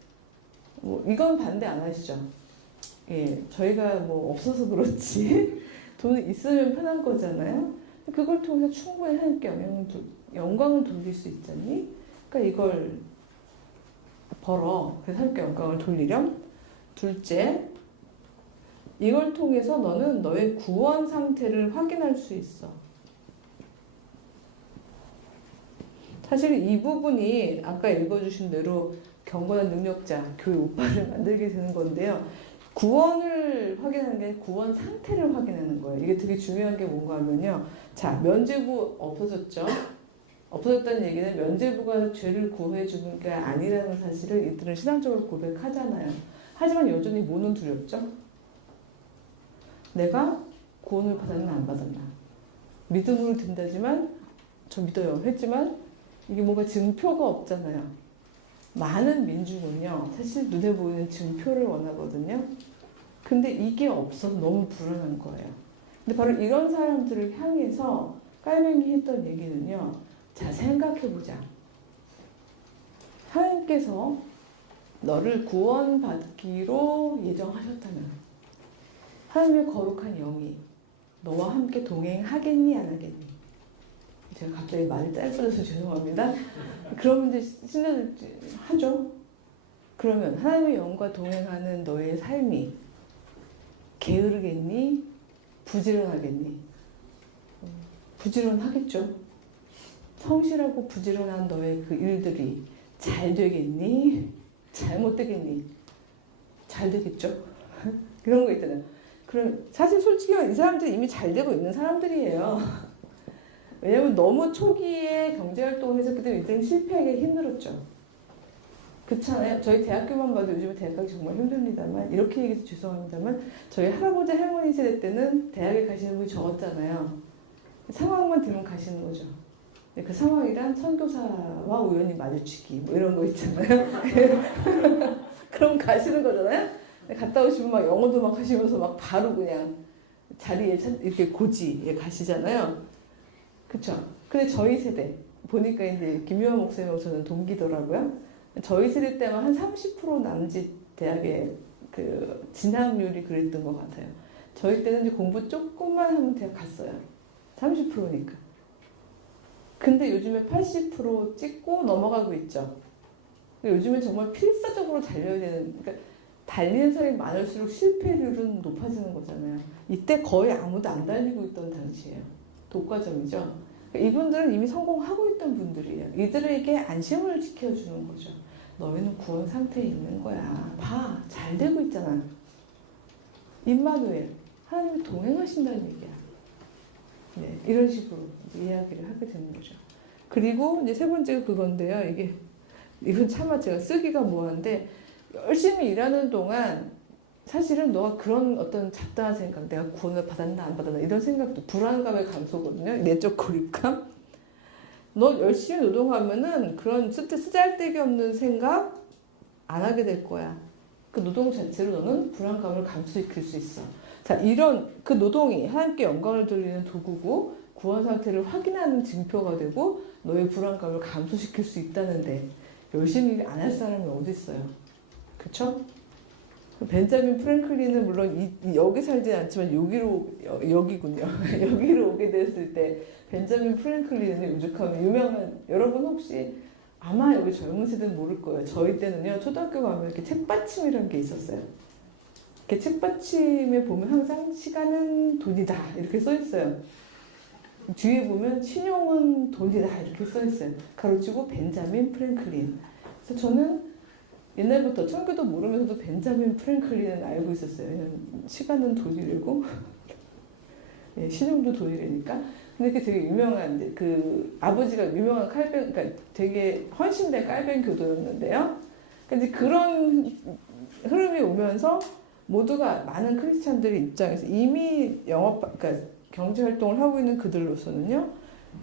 뭐 이건 반대 안 하시죠? 예, 저희가 뭐 없어서 그렇지 돈이 있으면 편한 거잖아요. 그걸 통해서 충분히 하나님께 영광을 돌릴 수 있잖니? 그러니까 이걸 벌어. 그래서 하나님께 영광을 돌리렴. 둘째, 이걸 통해서 너는 너의 구원 상태를 확인할 수 있어. 사실 이 부분이 아까 읽어주신 대로 경건한 능력자, 교회 오빠를 만들게 되는 건데요. 구원을 확인하는 게 아니라 구원 상태를 확인하는 거예요. 이게 되게 중요한 게 뭔가 하면요. 자, 면죄부 없어졌죠? 없어졌다는 얘기는 면죄부가 죄를 구해주는 게 아니라는 사실을 이들은 신앙적으로 고백하잖아요. 하지만 여전히 뭐는 두렵죠? 내가 구원을 받았나 안 받았나. 믿음으로 든다지만 저 믿어요 했지만 이게 뭔가 증표가 없잖아요. 많은 민중은요 사실 눈에 보이는 증표를 원하거든요. 근데 이게 없어서 너무 불안한 거예요. 근데 바로 이런 사람들을 향해서 깔맹이 했던 얘기는요. 자, 생각해보자. 하나님께서 너를 구원받기로 예정하셨다면 하나님의 거룩한 영이 너와 함께 동행하겠니 안 하겠니? 제가 갑자기 말이 짧아져서 죄송합니다. 그러면 이제 신뢰를 하죠. 그러면 하나님의 영과 동행하는 너의 삶이 게으르겠니? 부지런하겠니? 부지런하겠죠. 성실하고 부지런한 너의 그 일들이 잘 되겠니? 잘못되겠니? 잘 되겠죠. 그런 거 있잖아요. 그럼 사실 솔직히 이 사람들이 이미 잘 되고 있는 사람들이에요. 왜냐면 너무 초기에 경제활동을 해서 그때 이들은 실패하기 힘들었죠. 그렇잖아요. 저희 대학교만 봐도 요즘에 대학 가기 정말 힘듭니다만 이렇게 얘기해서 죄송합니다만 저희 할아버지 할머니 세대 때는 대학에 가시는 분이 적었잖아요. 상황만 되면 가시는 거죠. 그 상황이란 선교사와 우연히 마주치기 뭐 이런 거 있잖아요. 그럼 가시는 거잖아요. 갔다 오시면 막 영어도 막 하시면서 막 바로 그냥 자리에 이렇게 고지에 가시잖아요. 그쵸? 근데 저희 세대 보니까 이제 김유한 목사님하고 저는 동기더라고요. 저희 세대 때만 한 30% 남짓 대학에 그 진학률이 그랬던 것 같아요. 저희 때는 이제 공부 조금만 하면 대학 갔어요. 30%니까. 근데 요즘에 80% 찍고 넘어가고 있죠. 요즘에 정말 필사적으로 달려야 되는, 그러니까 달리는 사람이 많을수록 실패율은 높아지는 거잖아요. 이때 거의 아무도 안 달리고 있던 당시예요. 독과점이죠. 그러니까 이분들은 이미 성공하고 있던 분들이에요. 이들에게 안심을 지켜주는 거죠. 너희는 구원 상태에 있는 거야. 봐, 잘 되고 있잖아. 임마누엘, 하나님이 동행하신다는 얘기야. 네, 이런 식으로 이야기를 하게 되는 거죠. 그리고 이제 세 번째가 그건데요. 이건 차마 제가 쓰기가 뭐한데 열심히 일하는 동안 사실은 너가 그런 어떤 잡다한 생각, 내가 구원을 받았나 안 받았나 이런 생각도 불안감의 감소거든요. 내적 고립감. 너 열심히 노동하면은 그런 쓰잘데기 없는 생각 안 하게 될 거야. 그 노동 자체로 너는 불안감을 감소시킬 수 있어. 자, 이런 그 노동이 하나님께 영광을 돌리는 도구고 구원 상태를 확인하는 증표가 되고 너의 불안감을 감소시킬 수 있다는데 열심히 안 할 사람이 어디 있어요? 그쵸? 벤자민 프랭클린은 물론 여기 살지 않지만 여기군요. 여기로 오게 됐을 때 벤자민 프랭클린이 오죽하면 유명한, 여러분 혹시 아마 여기 젊은 세대는 모를 거예요. 저희 때는요, 초등학교 가면 이렇게 책받침이라는 게 있었어요. 이렇게 책받침에 보면 항상 시간은 돈이다 이렇게 써 있어요. 뒤에 보면 신용은 돈이다 이렇게 써 있어요. 가로치고 벤자민 프랭클린. 그래서 저는 옛날부터 청교도 모르면서도 벤자민 프랭클린은 알고 있었어요. 왜냐면 시간은 돈이래고 예, 신용도 돈이래니까. 근데 그게 되게 유명한, 이제 그 아버지가 유명한 그러니까 되게 헌신된 깔뱅 교도였는데요. 근데 그런 흐름이 오면서 모두가 많은 크리스찬들의 입장에서 이미 그러니까 경제 활동을 하고 있는 그들로서는요,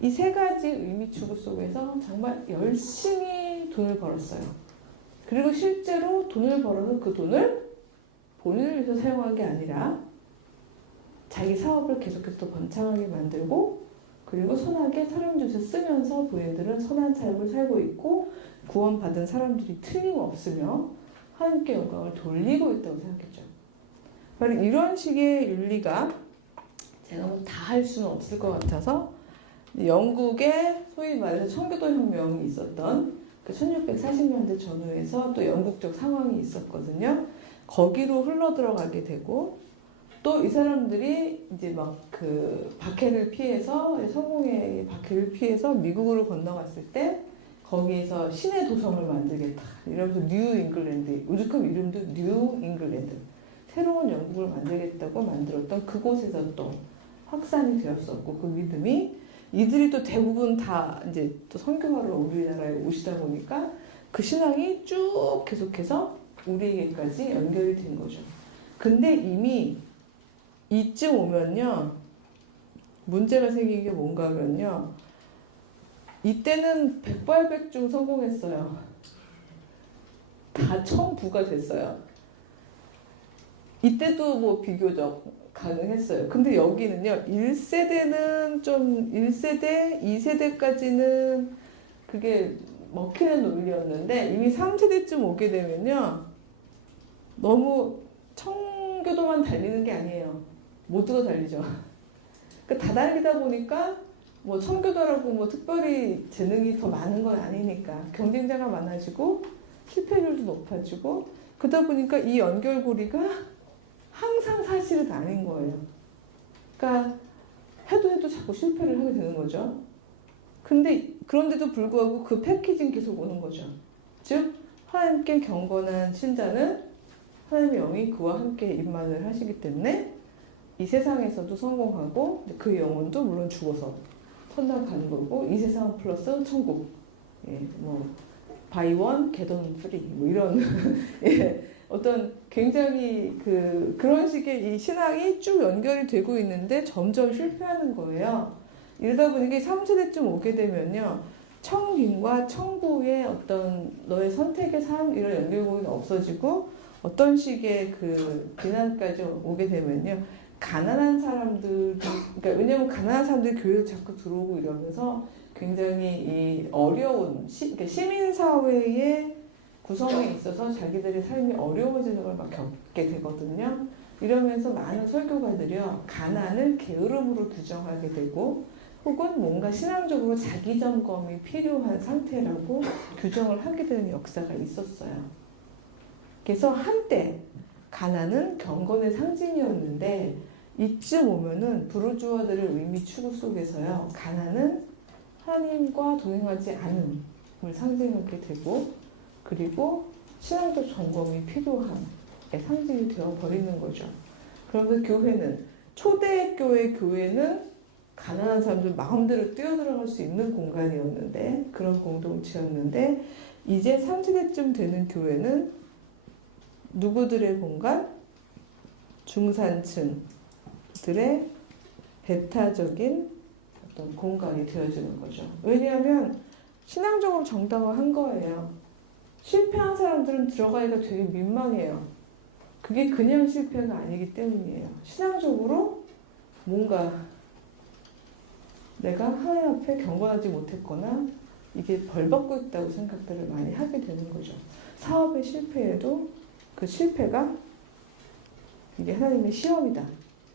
이 세 가지 의미 추구 속에서 정말 열심히 돈을 벌었어요. 그리고 실제로 돈을 벌어서 그 돈을 본인을 위해서 사용한 게 아니라 자기 사업을 계속해서 더 번창하게 만들고 그리고 선하게 사람 중에서 쓰면서 본인들은 선한 삶을 살고 있고 구원받은 사람들이 틀림없으며 하나님께 영광을 돌리고 있다고 생각했죠. 바로 이런 식의 윤리가 제가 뭐 다 할 수는 없을 것 같아서 영국에 소위 말해서 청교도 혁명이 있었던 1640년대 전후에서 또 영국적 상황이 있었거든요. 거기로 흘러들어가게 되고 또 이 사람들이 이제 막 그 박해를 피해서 성공의 박해를 피해서 미국으로 건너갔을 때 거기에서 신의 도성을 만들겠다 이러면서 뉴 잉글랜드, 오죽하면 이름도 뉴 잉글랜드, 새로운 영국을 만들겠다고 만들었던 그곳에서 또 확산이 되었었고 그 믿음이 이들이 또 대부분 다 이제 또 선교하러 우리나라에 오시다 보니까 그 신앙이 쭉 계속해서 우리에게까지 연결이 된 거죠. 근데 이미 이쯤 오면요, 문제가 생긴 게 뭔가 하면요, 이때는 백발백중 성공했어요. 다 청부가 됐어요. 이때도 뭐 비교적 가능했어요. 근데 여기는요, 1세대는 좀 1세대, 2세대까지는 그게 먹히는 논리였는데 이미 3세대쯤 오게 되면요, 너무 청교도만 달리는 게 아니에요. 모두가 달리죠. 그러니까 다 달리다 보니까 뭐 청교도라고 뭐 특별히 재능이 더 많은 건 아니니까 경쟁자가 많아지고 실패율도 높아지고 그러다 보니까 이 연결고리가 항상 사실은 아닌 거예요. 그러니까 해도 자꾸 실패를 하게 되는 거죠. 근데 그런데도 불구하고 그 패키지는 계속 오는 거죠. 즉 하나님께 경건한 신자는 하나님의 영이 그와 함께 임만을 하시기 때문에 이 세상에서도 성공하고 그 영혼도 물론 죽어서 천당 가는 거고 이 세상 플러스 천국, 예, 뭐 바이 원 겟 원 프리 뭐 이런 예, 어떤 굉장히 그런 식의 이 신앙이 쭉 연결이 되고 있는데 점점 실패하는 거예요. 이러다 보니까 3세대쯤 오게 되면요, 청빈과 청부의 어떤 너의 선택의 삶 이런 연결고리가 없어지고 어떤 식의 그 비난까지 오게 되면요, 가난한 사람들이, 그러니까 왜냐면 가난한 사람들이 교회에 자꾸 들어오고 이러면서 굉장히 이 어려운 그러니까 시민사회의 구성에 있어서 자기들의 삶이 어려워지는 걸 막 겪게 되거든요. 이러면서 많은 설교가들이요, 가난을 게으름으로 규정하게 되고 혹은 뭔가 신앙적으로 자기 점검이 필요한 상태라고 규정을 하게 되는 역사가 있었어요. 그래서 한때 가난은 경건의 상징이었는데 이쯤 오면은 부르주아들의 의미 추구 속에서요, 가난은 하나님과 동행하지 않음을 상징하게 되고 그리고 신앙적 점검이 필요함의 상징이 되어버리는 거죠. 그러면서 교회는 초대교회 교회는 가난한 사람들 마음대로 뛰어들어갈 수 있는 공간이었는데 그런 공동체였는데 이제 3세대쯤 되는 교회는 누구들의 공간? 중산층들의 배타적인 어떤 공간이 되어지는 거죠. 왜냐하면 신앙적으로 정당화한 거예요. 실패한 사람들은 들어가기가 되게 민망해요. 그게 그냥 실패가 아니기 때문이에요. 신앙적으로 뭔가 내가 하나님 앞에 경건하지 못했거나 이게 벌받고 있다고 생각들을 많이 하게 되는 거죠. 사업의 실패에도 그 실패가 이게 하나님의 시험이다.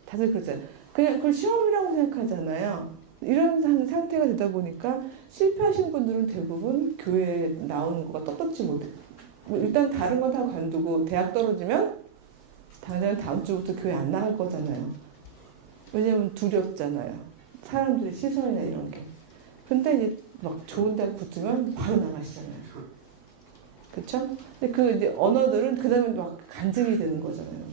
다들 그러잖아요. 그냥 그걸 시험이라고 생각하잖아요. 이런 상태가 되다 보니까 실패하신 분들은 대부분 교회에 나오는 거가 떳떳지 못해. 뭐 일단 다른 거 다 관두고 대학 떨어지면 당장 다음 주부터 교회 안 나갈 거잖아요. 왜냐면 두렵잖아요. 사람들의 시선이나 이런 게. 근데 이제 막 좋은 대학 붙으면 바로 나가시잖아요. 그쵸? 근데 그 이제 언어들은 그 다음에 막 간증이 되는 거잖아요.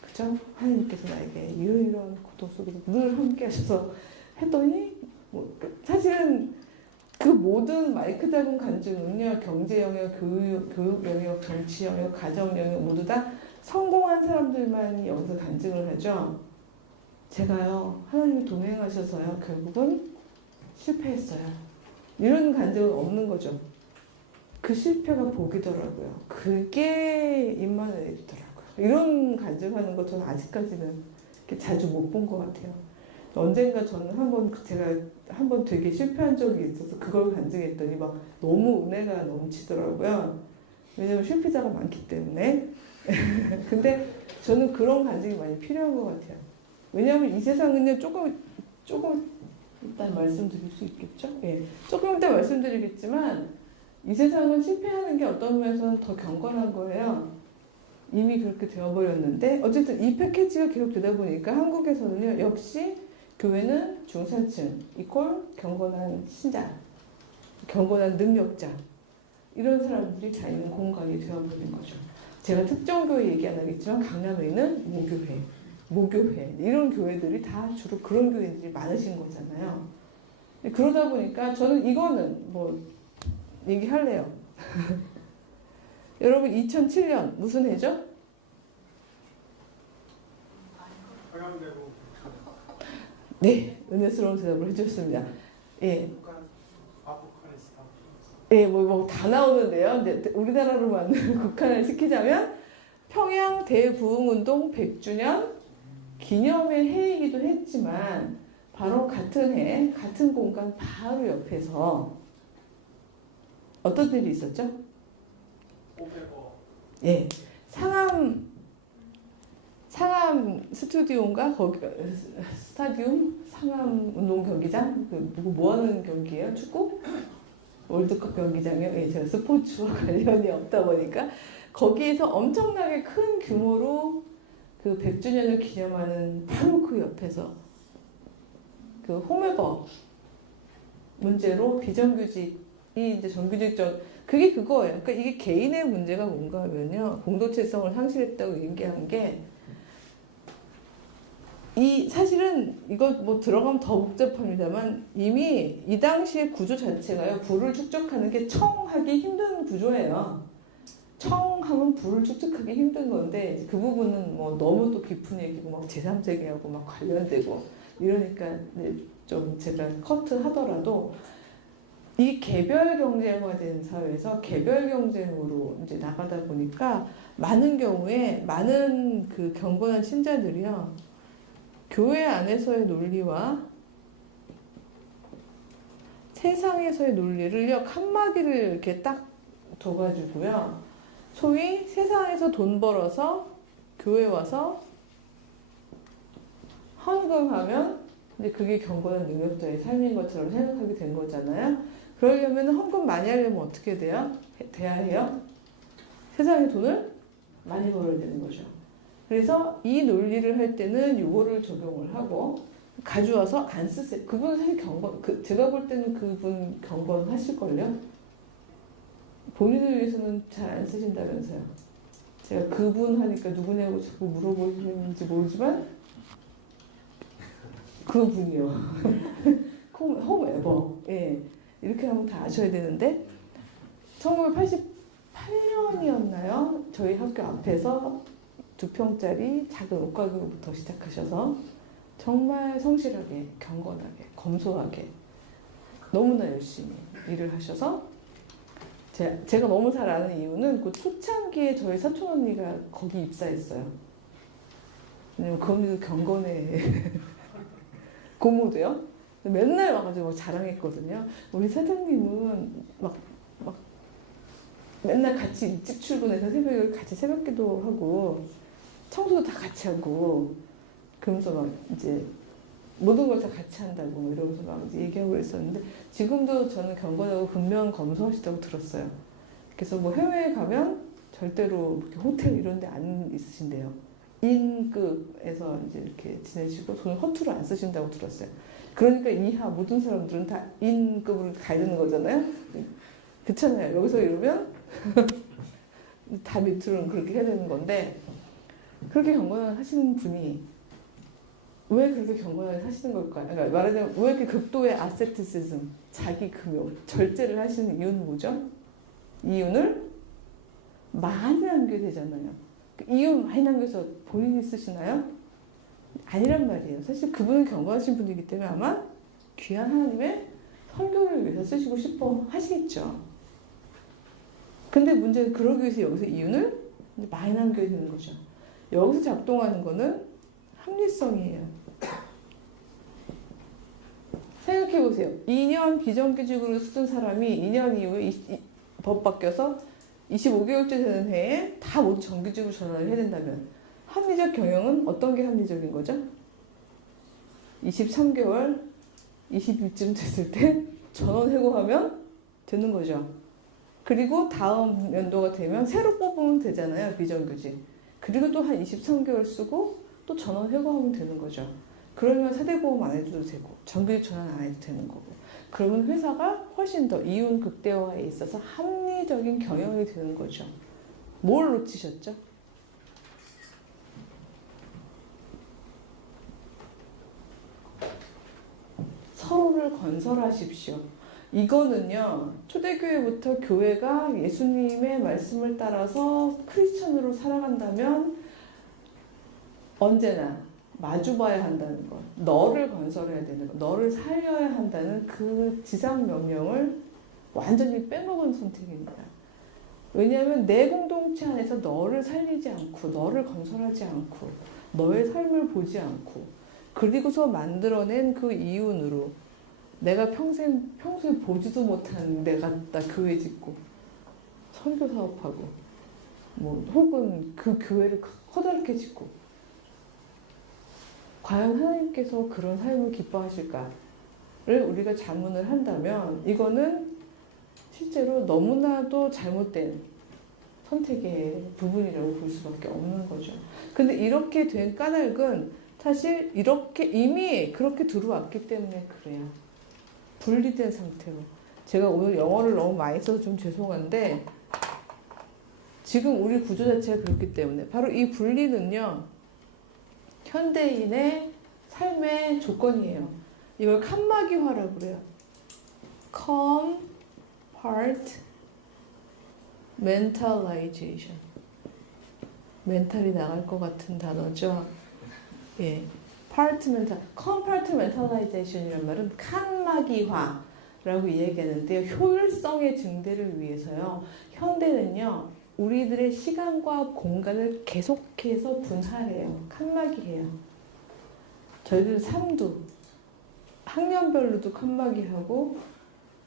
그쵸? 하나님께서 나에게 이러이러한 고통 속에서 늘 함께 하셔서 했더니, 뭐, 사실은 그 모든 마이크 잡은 간증은요, 경제 영역, 교육 영역, 정치 영역, 가정 영역 모두 다 성공한 사람들만 여기서 간증을 하죠. 제가요, 하나님이 동행하셔서요, 결국은 실패했어요. 이런 간증은 없는 거죠. 그 실패가 복이더라고요. 그게 임마누엘이더라고요. 이런 간증하는 거 저는 아직까지는 자주 못 본 것 같아요. 언젠가 저는 제가 한번 되게 실패한 적이 있어서 그걸 간증했더니 막 너무 은혜가 넘치더라고요. 왜냐면 실패자가 많기 때문에. 근데 저는 그런 간증이 많이 필요한 것 같아요. 왜냐하면 이 세상은요, 조금 일단 말씀드릴 수 있겠죠? 예. 조금 이따 말씀드리겠지만, 이 세상은 실패하는 게 어떤 면에서는 더 경건한 거예요. 이미 그렇게 되어버렸는데, 어쨌든 이 패키지가 계속 되다 보니까 한국에서는요, 역시 교회는 중산층, 이퀄 경건한 신자, 경건한 능력자, 이런 사람들이 다니는 공간이 되어버린 거죠. 제가 특정 교회 얘기 안 하겠지만, 강남에는 모교회, 이런 교회들이 다 주로 그런 교회들이 많으신 거잖아요. 그러다 보니까 저는 이거는 뭐 얘기할래요. 여러분 2007년 무슨 해죠? 네, 은혜스러운 대답을 해주셨습니다. 예. 예, 뭐 다 나오는데요. 근데 우리나라로만 국한을 시키자면 평양 대부흥운동 100주년 기념의 해이기도 했지만 바로 같은 해, 같은 공간 바로 옆에서 어떤 일이 있었죠? 예, 상암 스튜디오인가 거기 스타디움 상암 운동 경기장 뭐 하는 경기예요? 축구? 월드컵 경기장이요? 예, 제가 스포츠와 관련이 없다 보니까 거기에서 엄청나게 큰 규모로 그 100주년을 기념하는 바로 그 옆에서 그 홈웨버 문제로 비정규직이 이제 정규직적 그게 그거예요. 그러니까 이게 개인의 문제가 뭔가 하면요, 공동체성을 상실했다고 얘기한 게 이 사실은 이거 뭐 들어가면 더 복잡합니다만 이미 이 당시의 구조 자체가요, 부를 축적하는 게 청하기 힘든 구조예요. 청하면 부를 축적하기 힘든 건데 그 부분은 뭐 너무 또 깊은 얘기고 막 제3세계하고 막 관련되고 이러니까 좀 제가 커트하더라도 이 개별 경쟁화된 사회에서 개별 경쟁으로 이제 나가다 보니까 많은 경우에 많은 그 경건한 신자들이요, 교회 안에서의 논리와 세상에서의 논리를요, 칸막이를 이렇게 딱 둬가지고요, 소위 세상에서 돈 벌어서 교회 와서 헌금하면 이제 그게 경건한 능력자의 삶인 것처럼 생각하게 된 거잖아요. 그러려면 헌금 많이 하려면 어떻게 돼야 해요? 세상에 돈을 많이 벌어야 되는 거죠. 그래서 이 논리를 할 때는 요거를 적용을 하고 가져와서 안 쓰세요. 그분 사실 제가 볼 때는 그분 경건하실걸요? 본인을 위해서는 잘 안 쓰신다면서요. 제가 그분 하니까 누구냐고 자꾸 물어보시는지 모르지만 그분이요. 홈에버. 예. 이렇게 하면 다 아셔야 되는데 1988년이었나요? 저희 학교 앞에서 2평짜리 작은 옷가게부터 시작하셔서 정말 성실하게, 경건하게, 검소하게 너무나 열심히 일을 하셔서 제가 너무 잘 아는 이유는 그 초창기에 저희 사촌 언니가 거기 입사했어요. 왜냐면 그 언니도 경건에 고모도요. 맨날 와가지고 막 자랑했거든요. 우리 사장님은 막 맨날 같이 일찍 출근해서 새벽에 같이 새벽기도 하고 청소도 다 같이 하고 그러면서 막 이제 모든 걸 다 같이 한다고 뭐 이러면서 막 이제 얘기하고 있었는데 지금도 저는 경건하고 근면 검소하시다고 들었어요. 그래서 뭐 해외에 가면 절대로 이렇게 호텔 이런 데 안 있으신대요. 인급에서 이제 이렇게 지내시고 돈을 허투루 안 쓰신다고 들었어요. 그러니까 이하 모든 사람들은 다 인급으로 가야 되는 거잖아요. 그렇잖아요. 여기서 이러면 다 밑으로는 그렇게 해야 되는 건데 그렇게 경건을 하시는 분이 왜 그렇게 경건하게 사시는 걸까요? 그러니까 말하자면 왜 이렇게 극도의 아세티시즘, 자기 금욕, 절제를 하시는 이유는 뭐죠? 이윤을 많이 남겨야 되잖아요. 그 이윤 많이 남겨서 본인이 쓰시나요? 아니란 말이에요. 사실 그분은 경건하신 분이기 때문에 아마 귀한 하나님의 설교를 위해서 쓰시고 싶어 하시겠죠. 근데 문제는 그러기 위해서 여기서 이윤을 많이 남겨야 되는 거죠. 여기서 작동하는 거는 합리성이에요. 생각해보세요. 2년 비정규직으로 쓰던 사람이 2년 이후에 법 바뀌어서 25개월째 되는 해에 다 모두 정규직으로 전환을 해야 된다면 합리적 경영은 어떤 게 합리적인 거죠? 23개월, 20일쯤 됐을 때 전원 해고하면 되는 거죠. 그리고 다음 연도가 되면 새로 뽑으면 되잖아요. 비정규직. 그리고 또 한 23개월 쓰고 또 전원 해고하면 되는 거죠. 그러면 세대보험 안 해도 되고 정규직 전환 안 해도 되는 거고 그러면 회사가 훨씬 더 이윤 극대화에 있어서 합리적인 경영이 되는 거죠. 뭘 놓치셨죠? 서로를 건설하십시오. 이거는요, 초대교회부터 교회가 예수님의 말씀을 따라서 크리스천으로 살아간다면 언제나 마주봐야 한다는 것, 너를 건설해야 되는 것, 너를 살려야 한다는 그 지상 명령을 완전히 빼먹은 선택입니다. 왜냐하면 내 공동체 안에서 너를 살리지 않고, 너를 건설하지 않고, 너의 삶을 보지 않고, 그리고서 만들어낸 그 이윤으로 내가 평소에 보지도 못한 내가 다 교회 짓고, 선교 사업하고, 뭐, 혹은 그 교회를 커다랗게 짓고, 과연 하나님께서 그런 삶을 기뻐하실까를 우리가 자문을 한다면 이거는 실제로 너무나도 잘못된 선택의 부분이라고 볼 수밖에 없는 거죠. 근데 이렇게 된 까닭은 사실 이렇게 이미 그렇게 들어왔기 때문에 그래요. 분리된 상태로. 제가 오늘 영어를 너무 많이 써서 좀 죄송한데 지금 우리 구조 자체가 그렇기 때문에 바로 이 분리는요. 현대인의 삶의 조건이에요. 이걸 칸막이화라고 그래요. compartmentalization. 멘탈이 나갈 것 같은 단어죠. 예. compartmentalization이란 말은 칸막이화라고 이야기하는데요. 효율성의 증대를 위해서요. 현대는요. 우리들의 시간과 공간을 계속해서 분할해요. 칸막이해요. 저희들 삶도 학년별로도 칸막이하고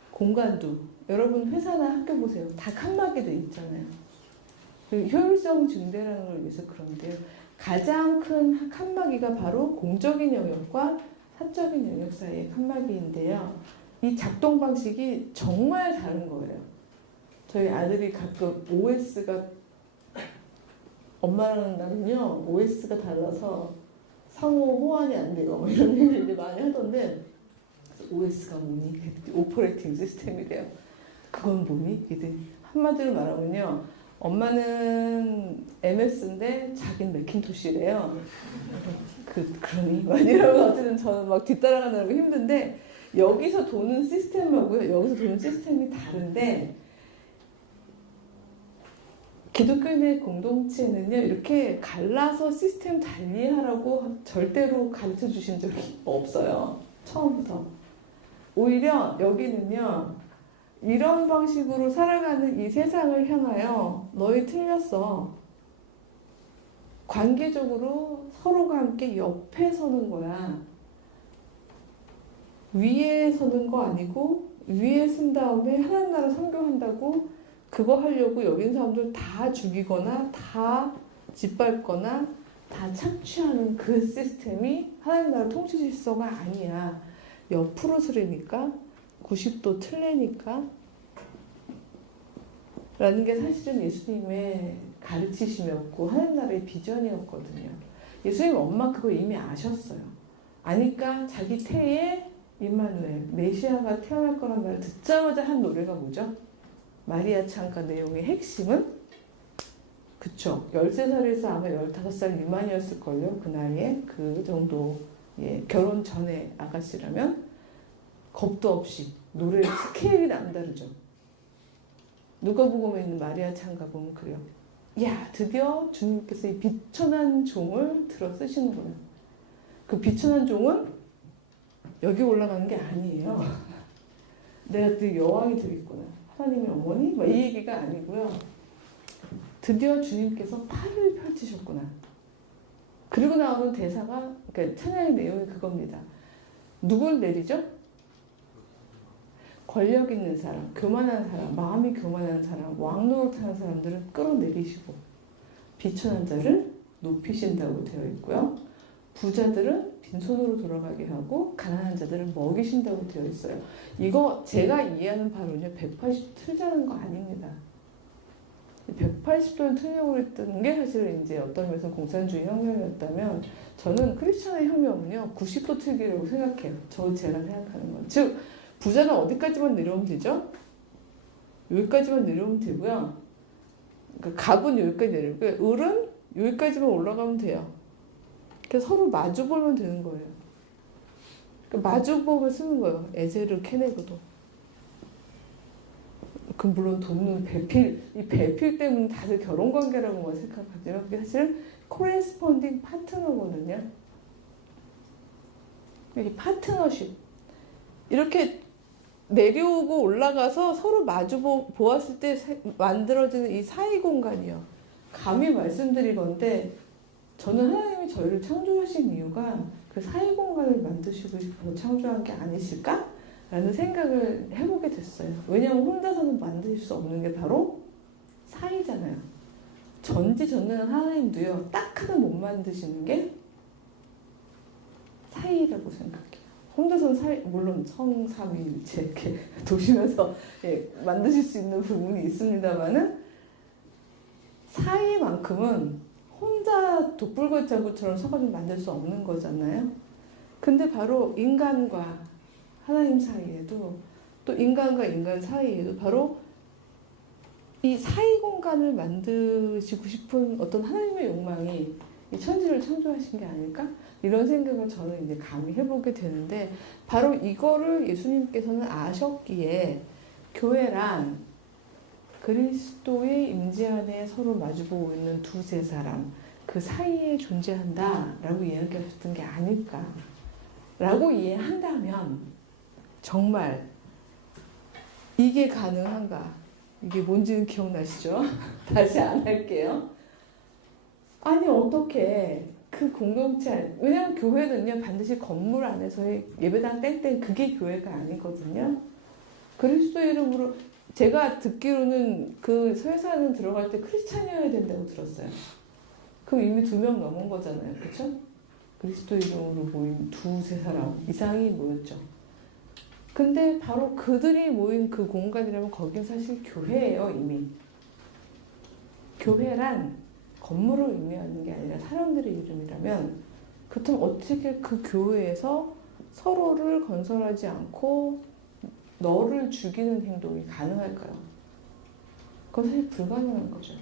공간도 여러분 회사나 학교 보세요. 다 칸막이돼 있잖아요. 효율성 증대라는 걸 위해서 그런데요. 가장 큰 칸막이가 바로 공적인 영역과 사적인 영역 사이의 칸막이인데요. 이 작동 방식이 정말 다른 거예요. 저희 아들이 가끔 OS가 엄마랑 나는요 OS가 달라서 상호 호환이 안 돼요. 뭐 이런 얘기를 많이 하던데 OS가 뭐니? 오퍼레이팅 시스템이래요. 그건 뭐니? 한마디로 말하면요. 엄마는 MS인데 자기는 맥킨토시래요. 그러니? 막 이러면 어쨌든 저는 막 뒤따라가느라고 힘든데 여기서 도는 시스템하고요. 여기서 도는 시스템이 다른데 기독교인의 공동체는요, 이렇게 갈라서 시스템 달리하라고 절대로 가르쳐 주신 적이 없어요. 처음부터. 오히려 여기는요, 이런 방식으로 살아가는 이 세상을 향하여 너희 틀렸어. 관계적으로 서로가 함께 옆에 서는 거야. 위에 서는 거 아니고 위에 쓴 다음에 하나님 나라 선교한다고 그거 하려고 여기 있는 사람들 다 죽이거나 다 짓밟거나 다 착취하는 그 시스템이 하나님 나라 통치 질서가 아니야. 옆으로 서려니까 90도 틀리니까 라는 게 사실은 예수님의 가르치심이었고 하나님 나라의 비전이었거든요. 예수님 엄마 그거 이미 아셨어요. 아니까 자기 태에 임마누엘 메시아가 태어날 거란 말을 듣자마자 한 노래가 뭐죠? 마리아 창가 내용의 핵심은 그쵸. 13살에서 아마 15살 미만이었을걸요. 그 나이에 그 정도 결혼 전에 아가씨라면 겁도 없이 노래 스케일이 남다르죠. 누가복음에 있는 마리아 창가 보면 그래요. 야 드디어 주님께서 이 비천한 종을 들어 쓰시는 거예요. 그 비천한 종은 여기 올라가는 게 아니에요. 내가 또 여왕이 되겠구나. 하나님의 어머니? 이 얘기가 아니고요. 드디어 주님께서 팔을 펼치셨구나. 그리고 나오는 대사가, 그러니까 찬양의 내용이 그겁니다. 누굴 내리죠? 권력 있는 사람, 교만한 사람, 마음이 교만한 사람, 왕노릇하는 사람들을 끌어내리시고 비천한 자를 높이신다고 되어 있고요. 부자들은 빈손으로 돌아가게 하고 가난한 자들을 먹이신다고 되어 있어요. 이거 제가 이해하는 바로는요. 180도 틀자는 거 아닙니다. 180도를 틀려고 했던 게 사실 이제 어떤 면에서 공산주의 혁명이었다면 저는 크리스천의 혁명은요. 90도 틀기라고 생각해요. 제가 생각하는 건. 즉 부자는 어디까지만 내려오면 되죠? 여기까지만 내려오면 되고요. 그러니까 갑은 여기까지 내려오고 을은 여기까지만 올라가면 돼요. 그래서 서로 마주보면 되는 거예요. 그러니까 마주보면 쓰는 거예요. 에제르 케네그도. 그 물론 돈은 이 배필 때문에 다들 결혼 관계라고만 생각하지만 그게 사실 코레스폰딩 파트너거든요. 이 파트너십. 이렇게 내려오고 올라가서 서로 마주 보았을 때 만들어지는 이 사이 공간이요. 감히 말씀드리건데 저는 하나님이 저희를 창조하신 이유가 그 사이 공간을 만드시고 싶어서 창조한 게 아니실까? 라는 생각을 해보게 됐어요. 왜냐하면 혼자서는 만드실 수 없는 게 바로 사이잖아요. 전지전능한 하나님도요. 딱 하나 못 만드시는 게 사이라고 생각해요. 혼자서는 사이, 물론 성삼위일체 이렇게 도시면서 만드실 수 있는 부분이 있습니다만은 사이만큼은 혼자 독불걸자구처럼 서가지고 만들 수 없는 거잖아요. 근데 바로 인간과 하나님 사이에도 또 인간과 인간 사이에도 바로 이 사이 공간을 만드시고 싶은 어떤 하나님의 욕망이 이 천지를 창조하신 게 아닐까? 이런 생각을 저는 이제 감히 해보게 되는데 바로 이거를 예수님께서는 아셨기에 교회란 그리스도의 임재 안에 서로 마주보고 있는 두세 사람 그 사이에 존재한다라고 이야기하셨던 게 아닐까라고 이해한다면 정말 이게 가능한가? 이게 뭔지는 기억나시죠? 다시 안 할게요. 아니 어떻게 그 공동체 왜냐면 교회는요 반드시 건물 안에서의 예배당 땡땡 그게 교회가 아니거든요. 그리스도 이름으로 제가 듣기로는 그 회사는 들어갈 때 크리스찬이어야 된다고 들었어요. 그럼 이미 2명 넘은 거잖아요. 그렇죠? 그리스도 이름으로 모인 2-3 사람 이상이 모였죠. 근데 바로 그들이 모인 그 공간이라면 거긴 사실 교회예요. 이미. 교회란 건물을 의미하는 게 아니라 사람들의 이름이라면 그렇다면 어떻게 그 교회에서 서로를 건설하지 않고 너를 죽이는 행동이 가능할까요? 그건 사실 불가능한 거죠.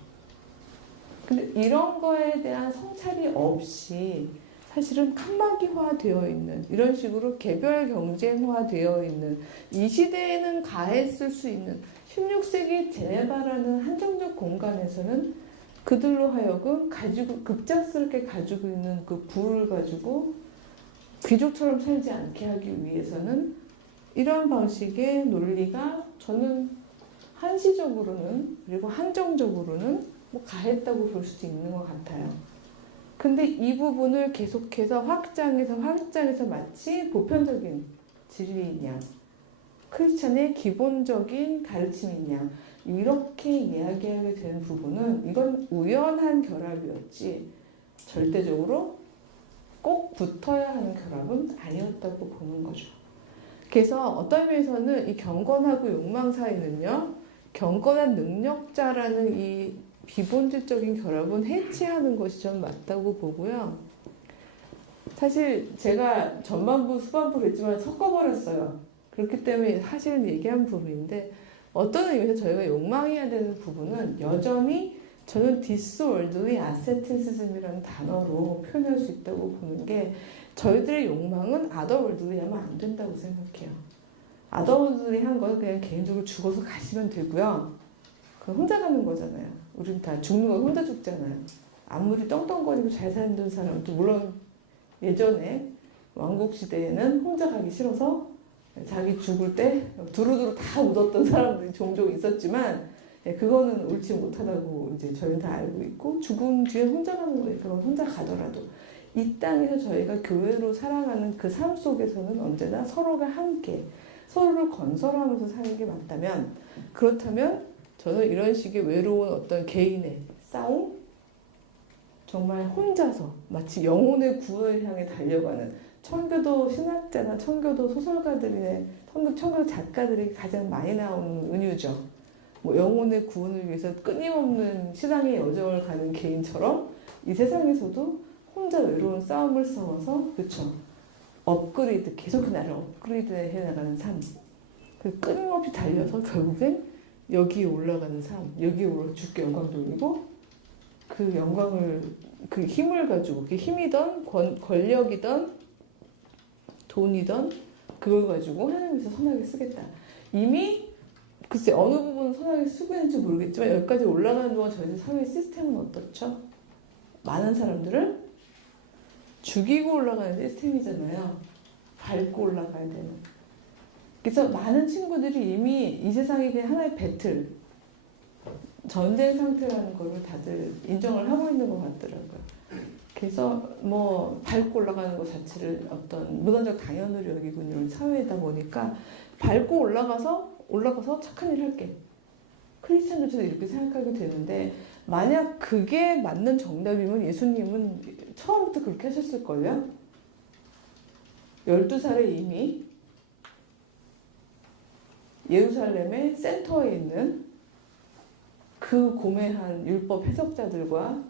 근데 이런 거에 대한 성찰이 없이 사실은 칸막이화 되어 있는 이런 식으로 개별 경쟁화 되어 있는 이 시대에는 가했을 수 있는 16세기 제네바라는 한정적 공간에서는 그들로 하여금 급작스럽게 가지고 있는 그 부를 가지고 귀족처럼 살지 않게 하기 위해서는 이런 방식의 논리가 저는 한시적으로는 그리고 한정적으로는 뭐 가했다고 볼 수도 있는 것 같아요. 근데 이 부분을 계속해서 확장해서 마치 보편적인 진리이냐, 크리스찬의 기본적인 가르침이냐 이렇게 이야기하게 되는 부분은 이건 우연한 결합이었지 절대적으로 꼭 붙어야 하는 결합은 아니었다고 보는 거죠. 그래서 어떤 면에서는 이 경건하고 욕망 사이는요, 경건한 능력자라는 이 비본질적인 결합은 해치하는 것이 좀 맞다고 보고요. 사실 제가 전반부, 후반부 했지만 섞어버렸어요. 그렇기 때문에 사실은 얘기한 부분인데 어떤 의미에서 저희가 욕망해야 되는 부분은 여전히 저는 디스월드리 아세티시즘이라는 단어로 표현할 수 있다고 보는 게 저희들의 욕망은 아더월드리 하면 안 된다고 생각해요. 아더월드리 한 건 그냥 개인적으로 죽어서 가시면 되고요. 그건 혼자 가는 거잖아요. 우린 다 죽는 건 혼자 죽잖아요. 아무리 떵떵거리고 잘 사는 사람도 물론 예전에 왕국 시대에는 혼자 가기 싫어서 자기 죽을 때 두루두루 다 묻었던 사람들이 종종 있었지만 그거는 옳지 못하다고 이제 저희는 다 알고 있고 죽은 뒤에 혼자 가는 거니까 그건 혼자 가더라도 이 땅에서 저희가 교회로 살아가는 그 삶 속에서는 언제나 서로가 함께 서로를 건설하면서 사는 게 맞다면 그렇다면 저는 이런 식의 외로운 어떤 개인의 싸움 정말 혼자서 마치 영혼의 구원을 향해 달려가는 청교도 신학자나 청교도 소설가들이나 청교도 작가들이 가장 많이 나오는 은유죠. 뭐 영혼의 구원을 위해서 끊임없는 신앙의 여정을 가는 개인처럼 이 세상에서도 혼자 외로운 싸움을 싸워서 그렇죠. 업그레이드 계속 나를 업그레이드 해나가는 삶. 그 끊임없이 달려서 결국엔 여기에 올라가는 삶. 여기에 올라 주께 영광 돌리고 그 영광을 그 힘을 가지고 그 힘이든 권력이든 돈이든 그걸 가지고 하나님께서 선하게 쓰겠다. 이미 글쎄 어느 부분은 선하게 쓰고 있는지 모르겠지만 여기까지 올라가는 동안 저희 사회 시스템은 어떻죠? 많은 사람들을 죽이고 올라가는 시스템이잖아요. 밟고 올라가야 되는. 그래서 많은 친구들이 이미 이 세상이 그냥 하나의 배틀, 전쟁 상태라는 거를 다들 인정을 하고 있는 것 같더라고요. 그래서 뭐 밟고 올라가는 것 자체를 어떤 무단적 당연으로 여기고 있는 사회이다 보니까 밟고 올라가서 착한 일 할게. 크리스찬들도 이렇게 생각하게 되는데 만약 그게 맞는 정답이면 예수님은 처음부터 그렇게 하셨을걸요? 12살에 이미 예루살렘의 센터에 있는 그 고매한 율법 해석자들과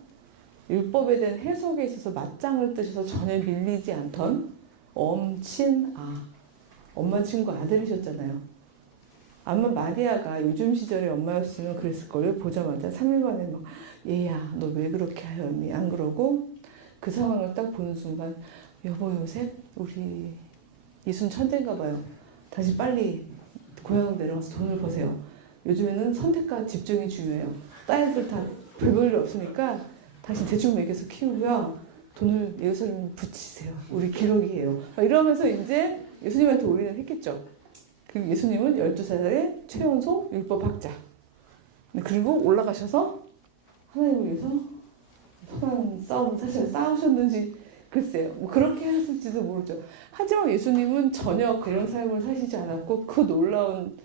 율법에 대한 해석에 있어서 맞짱을 뜨셔서 전혀 밀리지 않던 엄마 친구 아들이셨잖아요. 아마 마리아가 요즘 시절의 엄마였으면 그랬을걸요. 보자마자 3일 만에 막 얘야 너 왜 그렇게 하였니? 안 그러고 그 상황을 딱 보는 순간 여보 요셉 우리 예수는 천재인가 봐요. 다시 빨리 고향으로 내려가서 돈을 버세요. 요즘에는 선택과 집중이 중요해요. 딸들 다 별볼 일 없으니까 다시 대충 먹여서 키우고요. 돈을 예루살렘에 붙이세요. 우리 기록이에요. 이러면서 이제 예수님한테 올인을 했겠죠. 그리고 예수님은 12살에 최연소 율법학자. 그리고 올라가셔서 하나님을 위해서 선한 싸움을 사실 싸우셨는지 글쎄요. 뭐 그렇게 했을지도 모르죠. 하지만 예수님은 전혀 그런 삶을 사시지 않았고 그 놀라운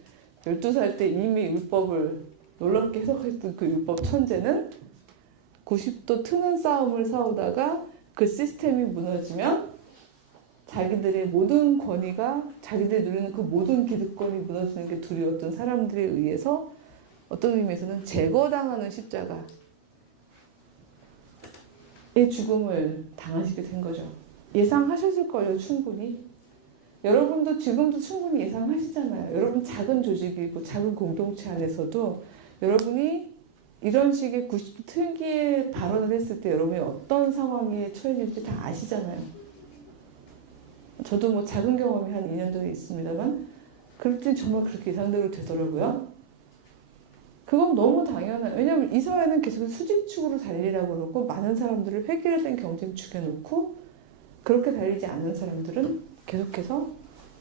12살 때 이미 율법을 놀랍게 해석했던 그 율법 천재는 90도 트는 싸움을 싸우다가 그 시스템이 무너지면 자기들의 모든 권위가 자기들이 누리는 그 모든 기득권이 무너지는 게 두려웠던 사람들에 의해서 어떤 의미에서는 제거당하는 십자가의 죽음을 당하시게 된 거죠. 예상하셨을 거예요, 충분히. 여러분도 지금도 충분히 예상하시잖아요. 여러분 작은 조직이고 작은 공동체 안에서도 여러분이 이런 식의 90도 틀기에 발언을 했을 때 여러분이 어떤 상황에 처해질지 다 아시잖아요. 저도 뭐 작은 경험이 한 2년 전에 있습니다만 그럴 때 정말 그렇게 예상대로 되더라고요. 그건 너무 당연해요. 왜냐하면 이 사회는 계속 수직축으로 달리라고 그러고 많은 사람들을 획일화된 경쟁 축에 놓고 그렇게 달리지 않는 사람들은 계속해서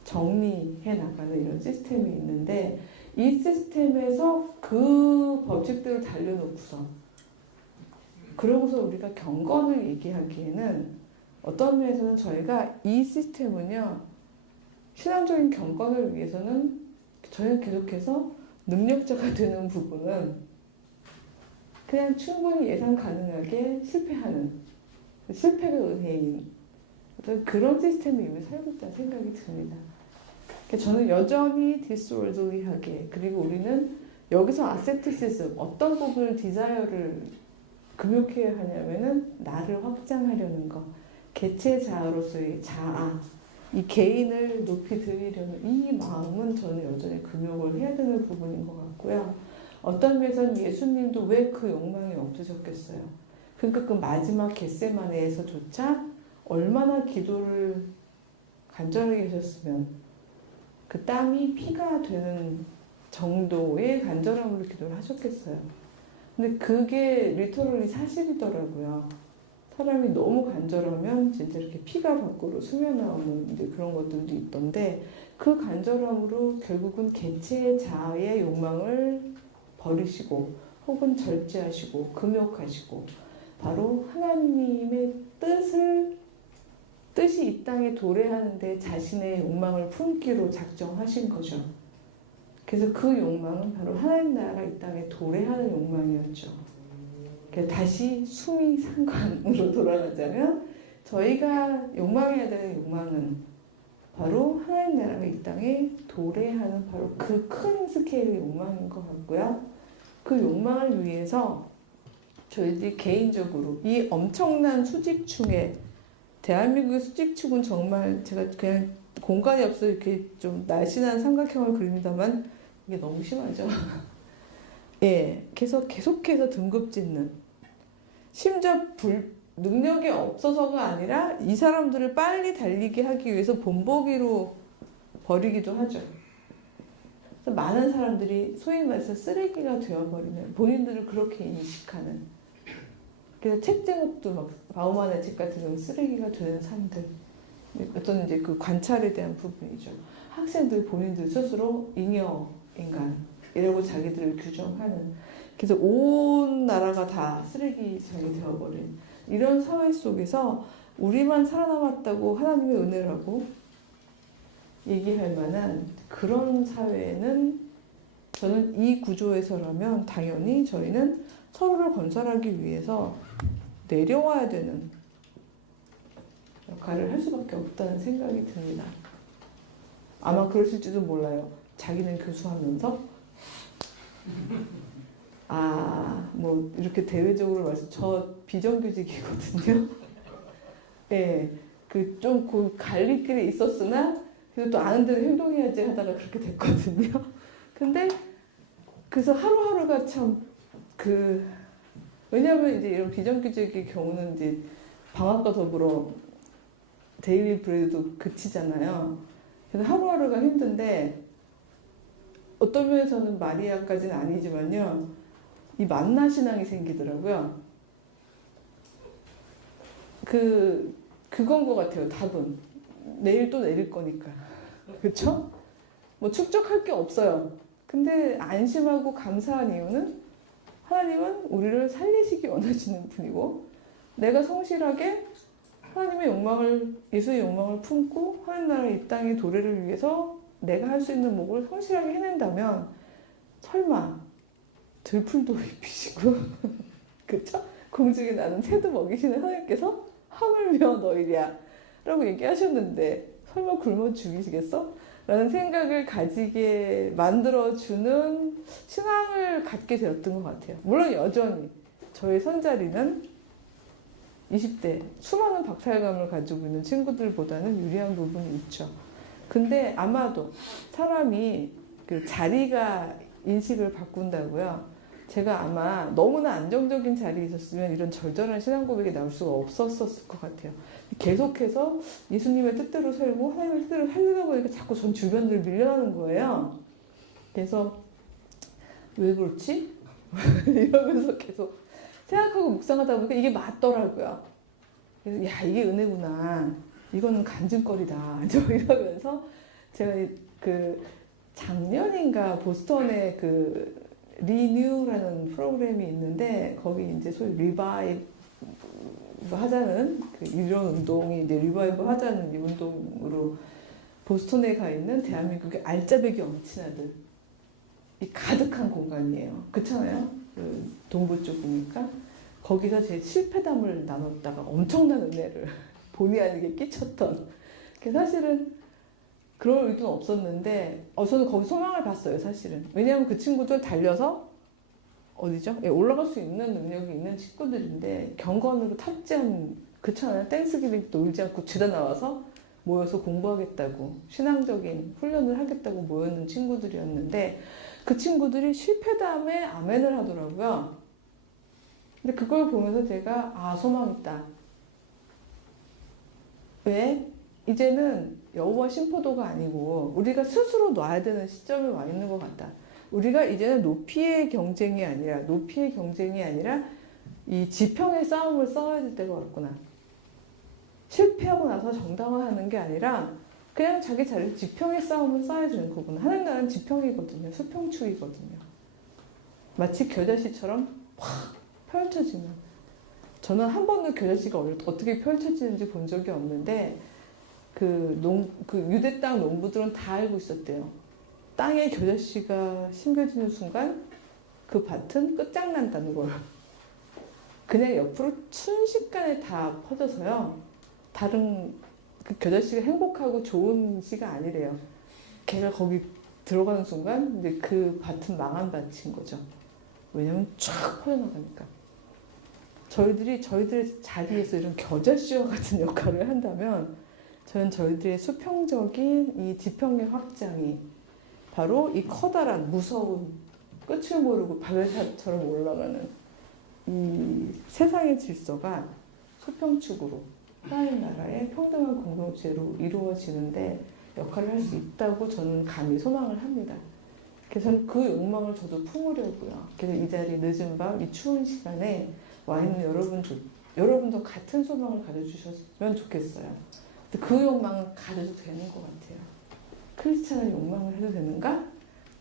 정리해 나가는 이런 시스템이 있는데 이 시스템에서 그 법칙대로 달려놓고서 그러고서 우리가 경건을 얘기하기에는 어떤 면에서는 저희가 이 시스템은요 신앙적인 경건을 위해서는 저희가 계속해서 능력자가 되는 부분은 그냥 충분히 예상 가능하게 실패하는 실패가 은혜인 어떤 그런 시스템이 이미 살고 있다는 생각이 듭니다. 저는 여전히 디스월들리하게 그리고 우리는 여기서 아세티시즘 어떤 부분을 디자이어를 금욕해야 하냐면은 나를 확장하려는 거 개체 자아로서의 자아 이 개인을 높이 들이려는 이 마음은 저는 여전히 금욕을 해야 되는 부분인 것 같고요. 어떤 면에서는 예수님도 왜 그 욕망이 없으셨겠어요. 그러니까 그 마지막 겟세마네에서조차 얼마나 기도를 간절하게 하셨으면 그 땀이 피가 되는 정도의 간절함으로 기도를 하셨겠어요. 근데 그게 리터럴리 사실이더라고요. 사람이 너무 간절하면 진짜 이렇게 피가 밖으로 스며 나오는 이제 그런 것들도 있던데 그 간절함으로 결국은 개체의 자아의 욕망을 버리시고 혹은 절제하시고 금욕하시고 바로 하나님의 뜻이 이 땅에 도래하는데 자신의 욕망을 품기로 작정하신 거죠. 그래서 그 욕망은 바로 하나님 나라가 이 땅에 도래하는 욕망이었죠. 다시 수미 상관으로 돌아가자면 저희가 욕망해야 되는 욕망은 바로 하나님 나라가 이 땅에 도래하는 바로 그 큰 스케일의 욕망인 것 같고요. 그 욕망을 위해서 저희들이 개인적으로 이 엄청난 수직층에 대한민국의 수직축은 정말 제가 그냥 공간이 없어 이렇게 좀 날씬한 삼각형을 그립니다만 이게 너무 심하죠. 예, 계속해서 등급 짓는 심지어 능력이 없어서가 아니라 이 사람들을 빨리 달리게 하기 위해서 본보기로 버리기도 하죠. 그래서 많은 사람들이 소위 말해서 쓰레기가 되어버리는 본인들을 그렇게 인식하는 그래서 책 제목도 막 바우만의 책 같은 경우 쓰레기가 되는 삶들 어떤 이제 그 관찰에 대한 부분이죠. 학생들 본인들 스스로 잉여 인간이라고 자기들을 규정하는 그래서 온 나라가 다 쓰레기장이 되어버린 이런 사회 속에서 우리만 살아남았다고 하나님의 은혜라고 얘기할 만한 그런 사회에는 저는 이 구조에서라면 당연히 저희는 서로를 건설하기 위해서 내려와야 되는 역할을 할 수밖에 없다는 생각이 듭니다. 아마 그러실지도 몰라요. 자기는 교수하면서 뭐 이렇게 대외적으로 말씀 저 비정규직이거든요. 네, 그 갈림길에 있었으나 그래도 또 아는 대로 행동해야지 하다가 그렇게 됐거든요. 근데 그래서 하루하루가 참 왜냐하면 이제 이런 비정규직의 경우는 이제 방학과 더불어 데일리 브레드도 그치잖아요. 그래서 하루하루가 힘든데 어떤 면에서는 마리아까지는 아니지만요. 이 만나 신앙이 생기더라고요. 그건 것 같아요. 답은 내일 또 내릴 거니까. 그렇죠? 뭐 축적할 게 없어요. 근데 안심하고 감사한 이유는 하나님은 우리를 살리시기 원하시는 분이고 내가 성실하게 하나님의 욕망을 예수의 욕망을 품고 하나님 나라 이 땅의 도래를 위해서 내가 할 수 있는 목을 성실하게 해낸다면 설마 들풀도 입히시고 그쵸? 공중에 나는 새도 먹이시는 하나님께서 하물며 너희랴 라고 얘기하셨는데 설마 굶어 죽이시겠어? 라는 생각을 가지게 만들어주는 신앙을 갖게 되었던 것 같아요. 물론 여전히 저의 선자리는 20대 수많은 박탈감을 가지고 있는 친구들보다는 유리한 부분이 있죠. 근데 아마도 사람이 그 자리가 인식을 바꾼다고요. 제가 아마 너무나 안정적인 자리에 있었으면 이런 절절한 신앙 고백이 나올 수가 없었을 것 같아요. 계속해서 예수님의 뜻대로 살고 하나님의 뜻대로 살려다 보니까 자꾸 전 주변으로 밀려나는 거예요. 그래서 왜 그렇지? 이러면서 계속 생각하고 묵상하다 보니까 이게 맞더라고요. 그래서 야 이게 은혜구나. 이거는 간증거리다. 이러면서 제가 작년인가 보스턴에 리뉴라는 프로그램이 있는데 거기 이제 소위 리바이브 하자는 이런 운동이 이제 리바이브 하자는 이 운동으로 보스턴에 가 있는 대한민국의 알짜배기 엄친아들 이 가득한 공간이에요. 그렇잖아요. 동부 쪽 보니까 거기서 제 실패담을 나눴다가 엄청난 은혜를 본의 아니게 끼쳤던. 사실은 그럴 의도는 없었는데 저는 거기 소망을 봤어요. 사실은. 왜냐하면 그 친구들 달려서 어디죠? 올라갈 수 있는 능력이 있는 친구들인데 경건으로 탑재한 그렇잖아요. 땡스기빙 놀지 않고 죄다 나와서 모여서 공부하겠다고 신앙적인 훈련을 하겠다고 모였는 친구들이었는데 그 친구들이 실패담에 아멘을 하더라고요. 근데 그걸 보면서 제가 소망 있다. 왜? 이제는 여호와 신포도가 아니고 우리가 스스로 놔야 되는 시점에 와 있는 것 같다. 우리가 이제는 높이의 경쟁이 아니라 이 지평의 싸움을 싸워야 될 때가 왔구나. 실패하고 나서 정당화하는 게 아니라 그냥 자기 자리 지평의 싸움을 싸워야 되는 거구나. 하나님 나라는 지평이거든요. 수평축이거든요. 마치 겨자씨처럼 확 펼쳐지는. 저는 한 번도 겨자씨가 어떻게 펼쳐지는지 본 적이 없는데 유대 땅 농부들은 다 알고 있었대요. 땅에 겨자씨가 심겨지는 순간 그 밭은 끝장난다는 걸. 그냥 옆으로 순식간에 다 퍼져서요. 다른 겨자씨가 행복하고 좋은 씨가 아니래요. 걔가 거기 들어가는 순간 이제 그 밭은 망한 밭인 거죠. 왜냐면 쫙 퍼져나가니까. 저희들의 자리에서 이런 겨자씨와 같은 역할을 한다면 저는 저희들의 수평적인 이 지평의 확장이 바로 이 커다란 무서운 끝을 모르고 바벨탑처럼 올라가는 이 세상의 질서가 수평축으로 하나님 나라의 평등한 공동체로 이루어지는데 역할을 할 수 있다고 저는 감히 소망을 합니다. 그래서 저는 그 욕망을 저도 품으려고요. 그래서 이 자리 늦은 밤, 이 추운 시간에 와 있는 여러분도 같은 소망을 가져주셨으면 좋겠어요. 그 욕망은 가져도 되는 것 같아요. 크리스찬의 욕망을 해도 되는가?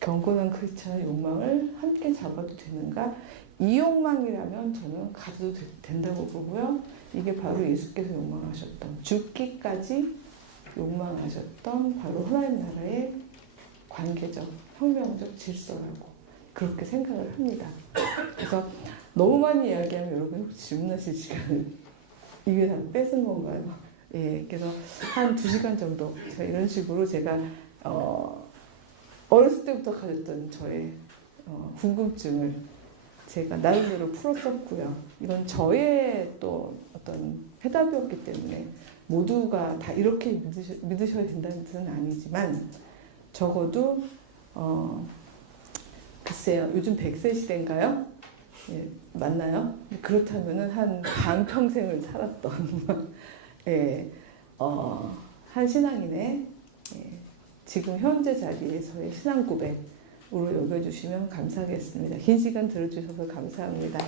경건한 크리스찬의 욕망을 함께 잡아도 되는가? 이 욕망이라면 저는 가져도 된다고 보고요. 이게 바로 예수께서 욕망하셨던, 죽기까지 욕망하셨던 바로 하나님 나라의 관계적, 혁명적 질서라고 그렇게 생각을 합니다. 그래서 너무 많이 이야기하면 여러분 질문하실 시간을 이게 다 뺏은 건가요? 예, 그래서 한 2시간 정도 이런 식으로 제가 어렸을 때부터 가졌던 저의 궁금증을 제가 나름대로 풀었었고요. 이건 저의 또 어떤 해답이었기 때문에 모두가 다 이렇게 믿으셔야 된다는 뜻은 아니지만 적어도 글쎄요. 요즘 100세 시대인가요? 예, 맞나요? 그렇다면은 한 반평생을 살았던 예, 한 신앙인의 지금 현재 자리에서의 신앙 고백으로 여겨주시면 감사하겠습니다. 긴 시간 들어주셔서 감사합니다.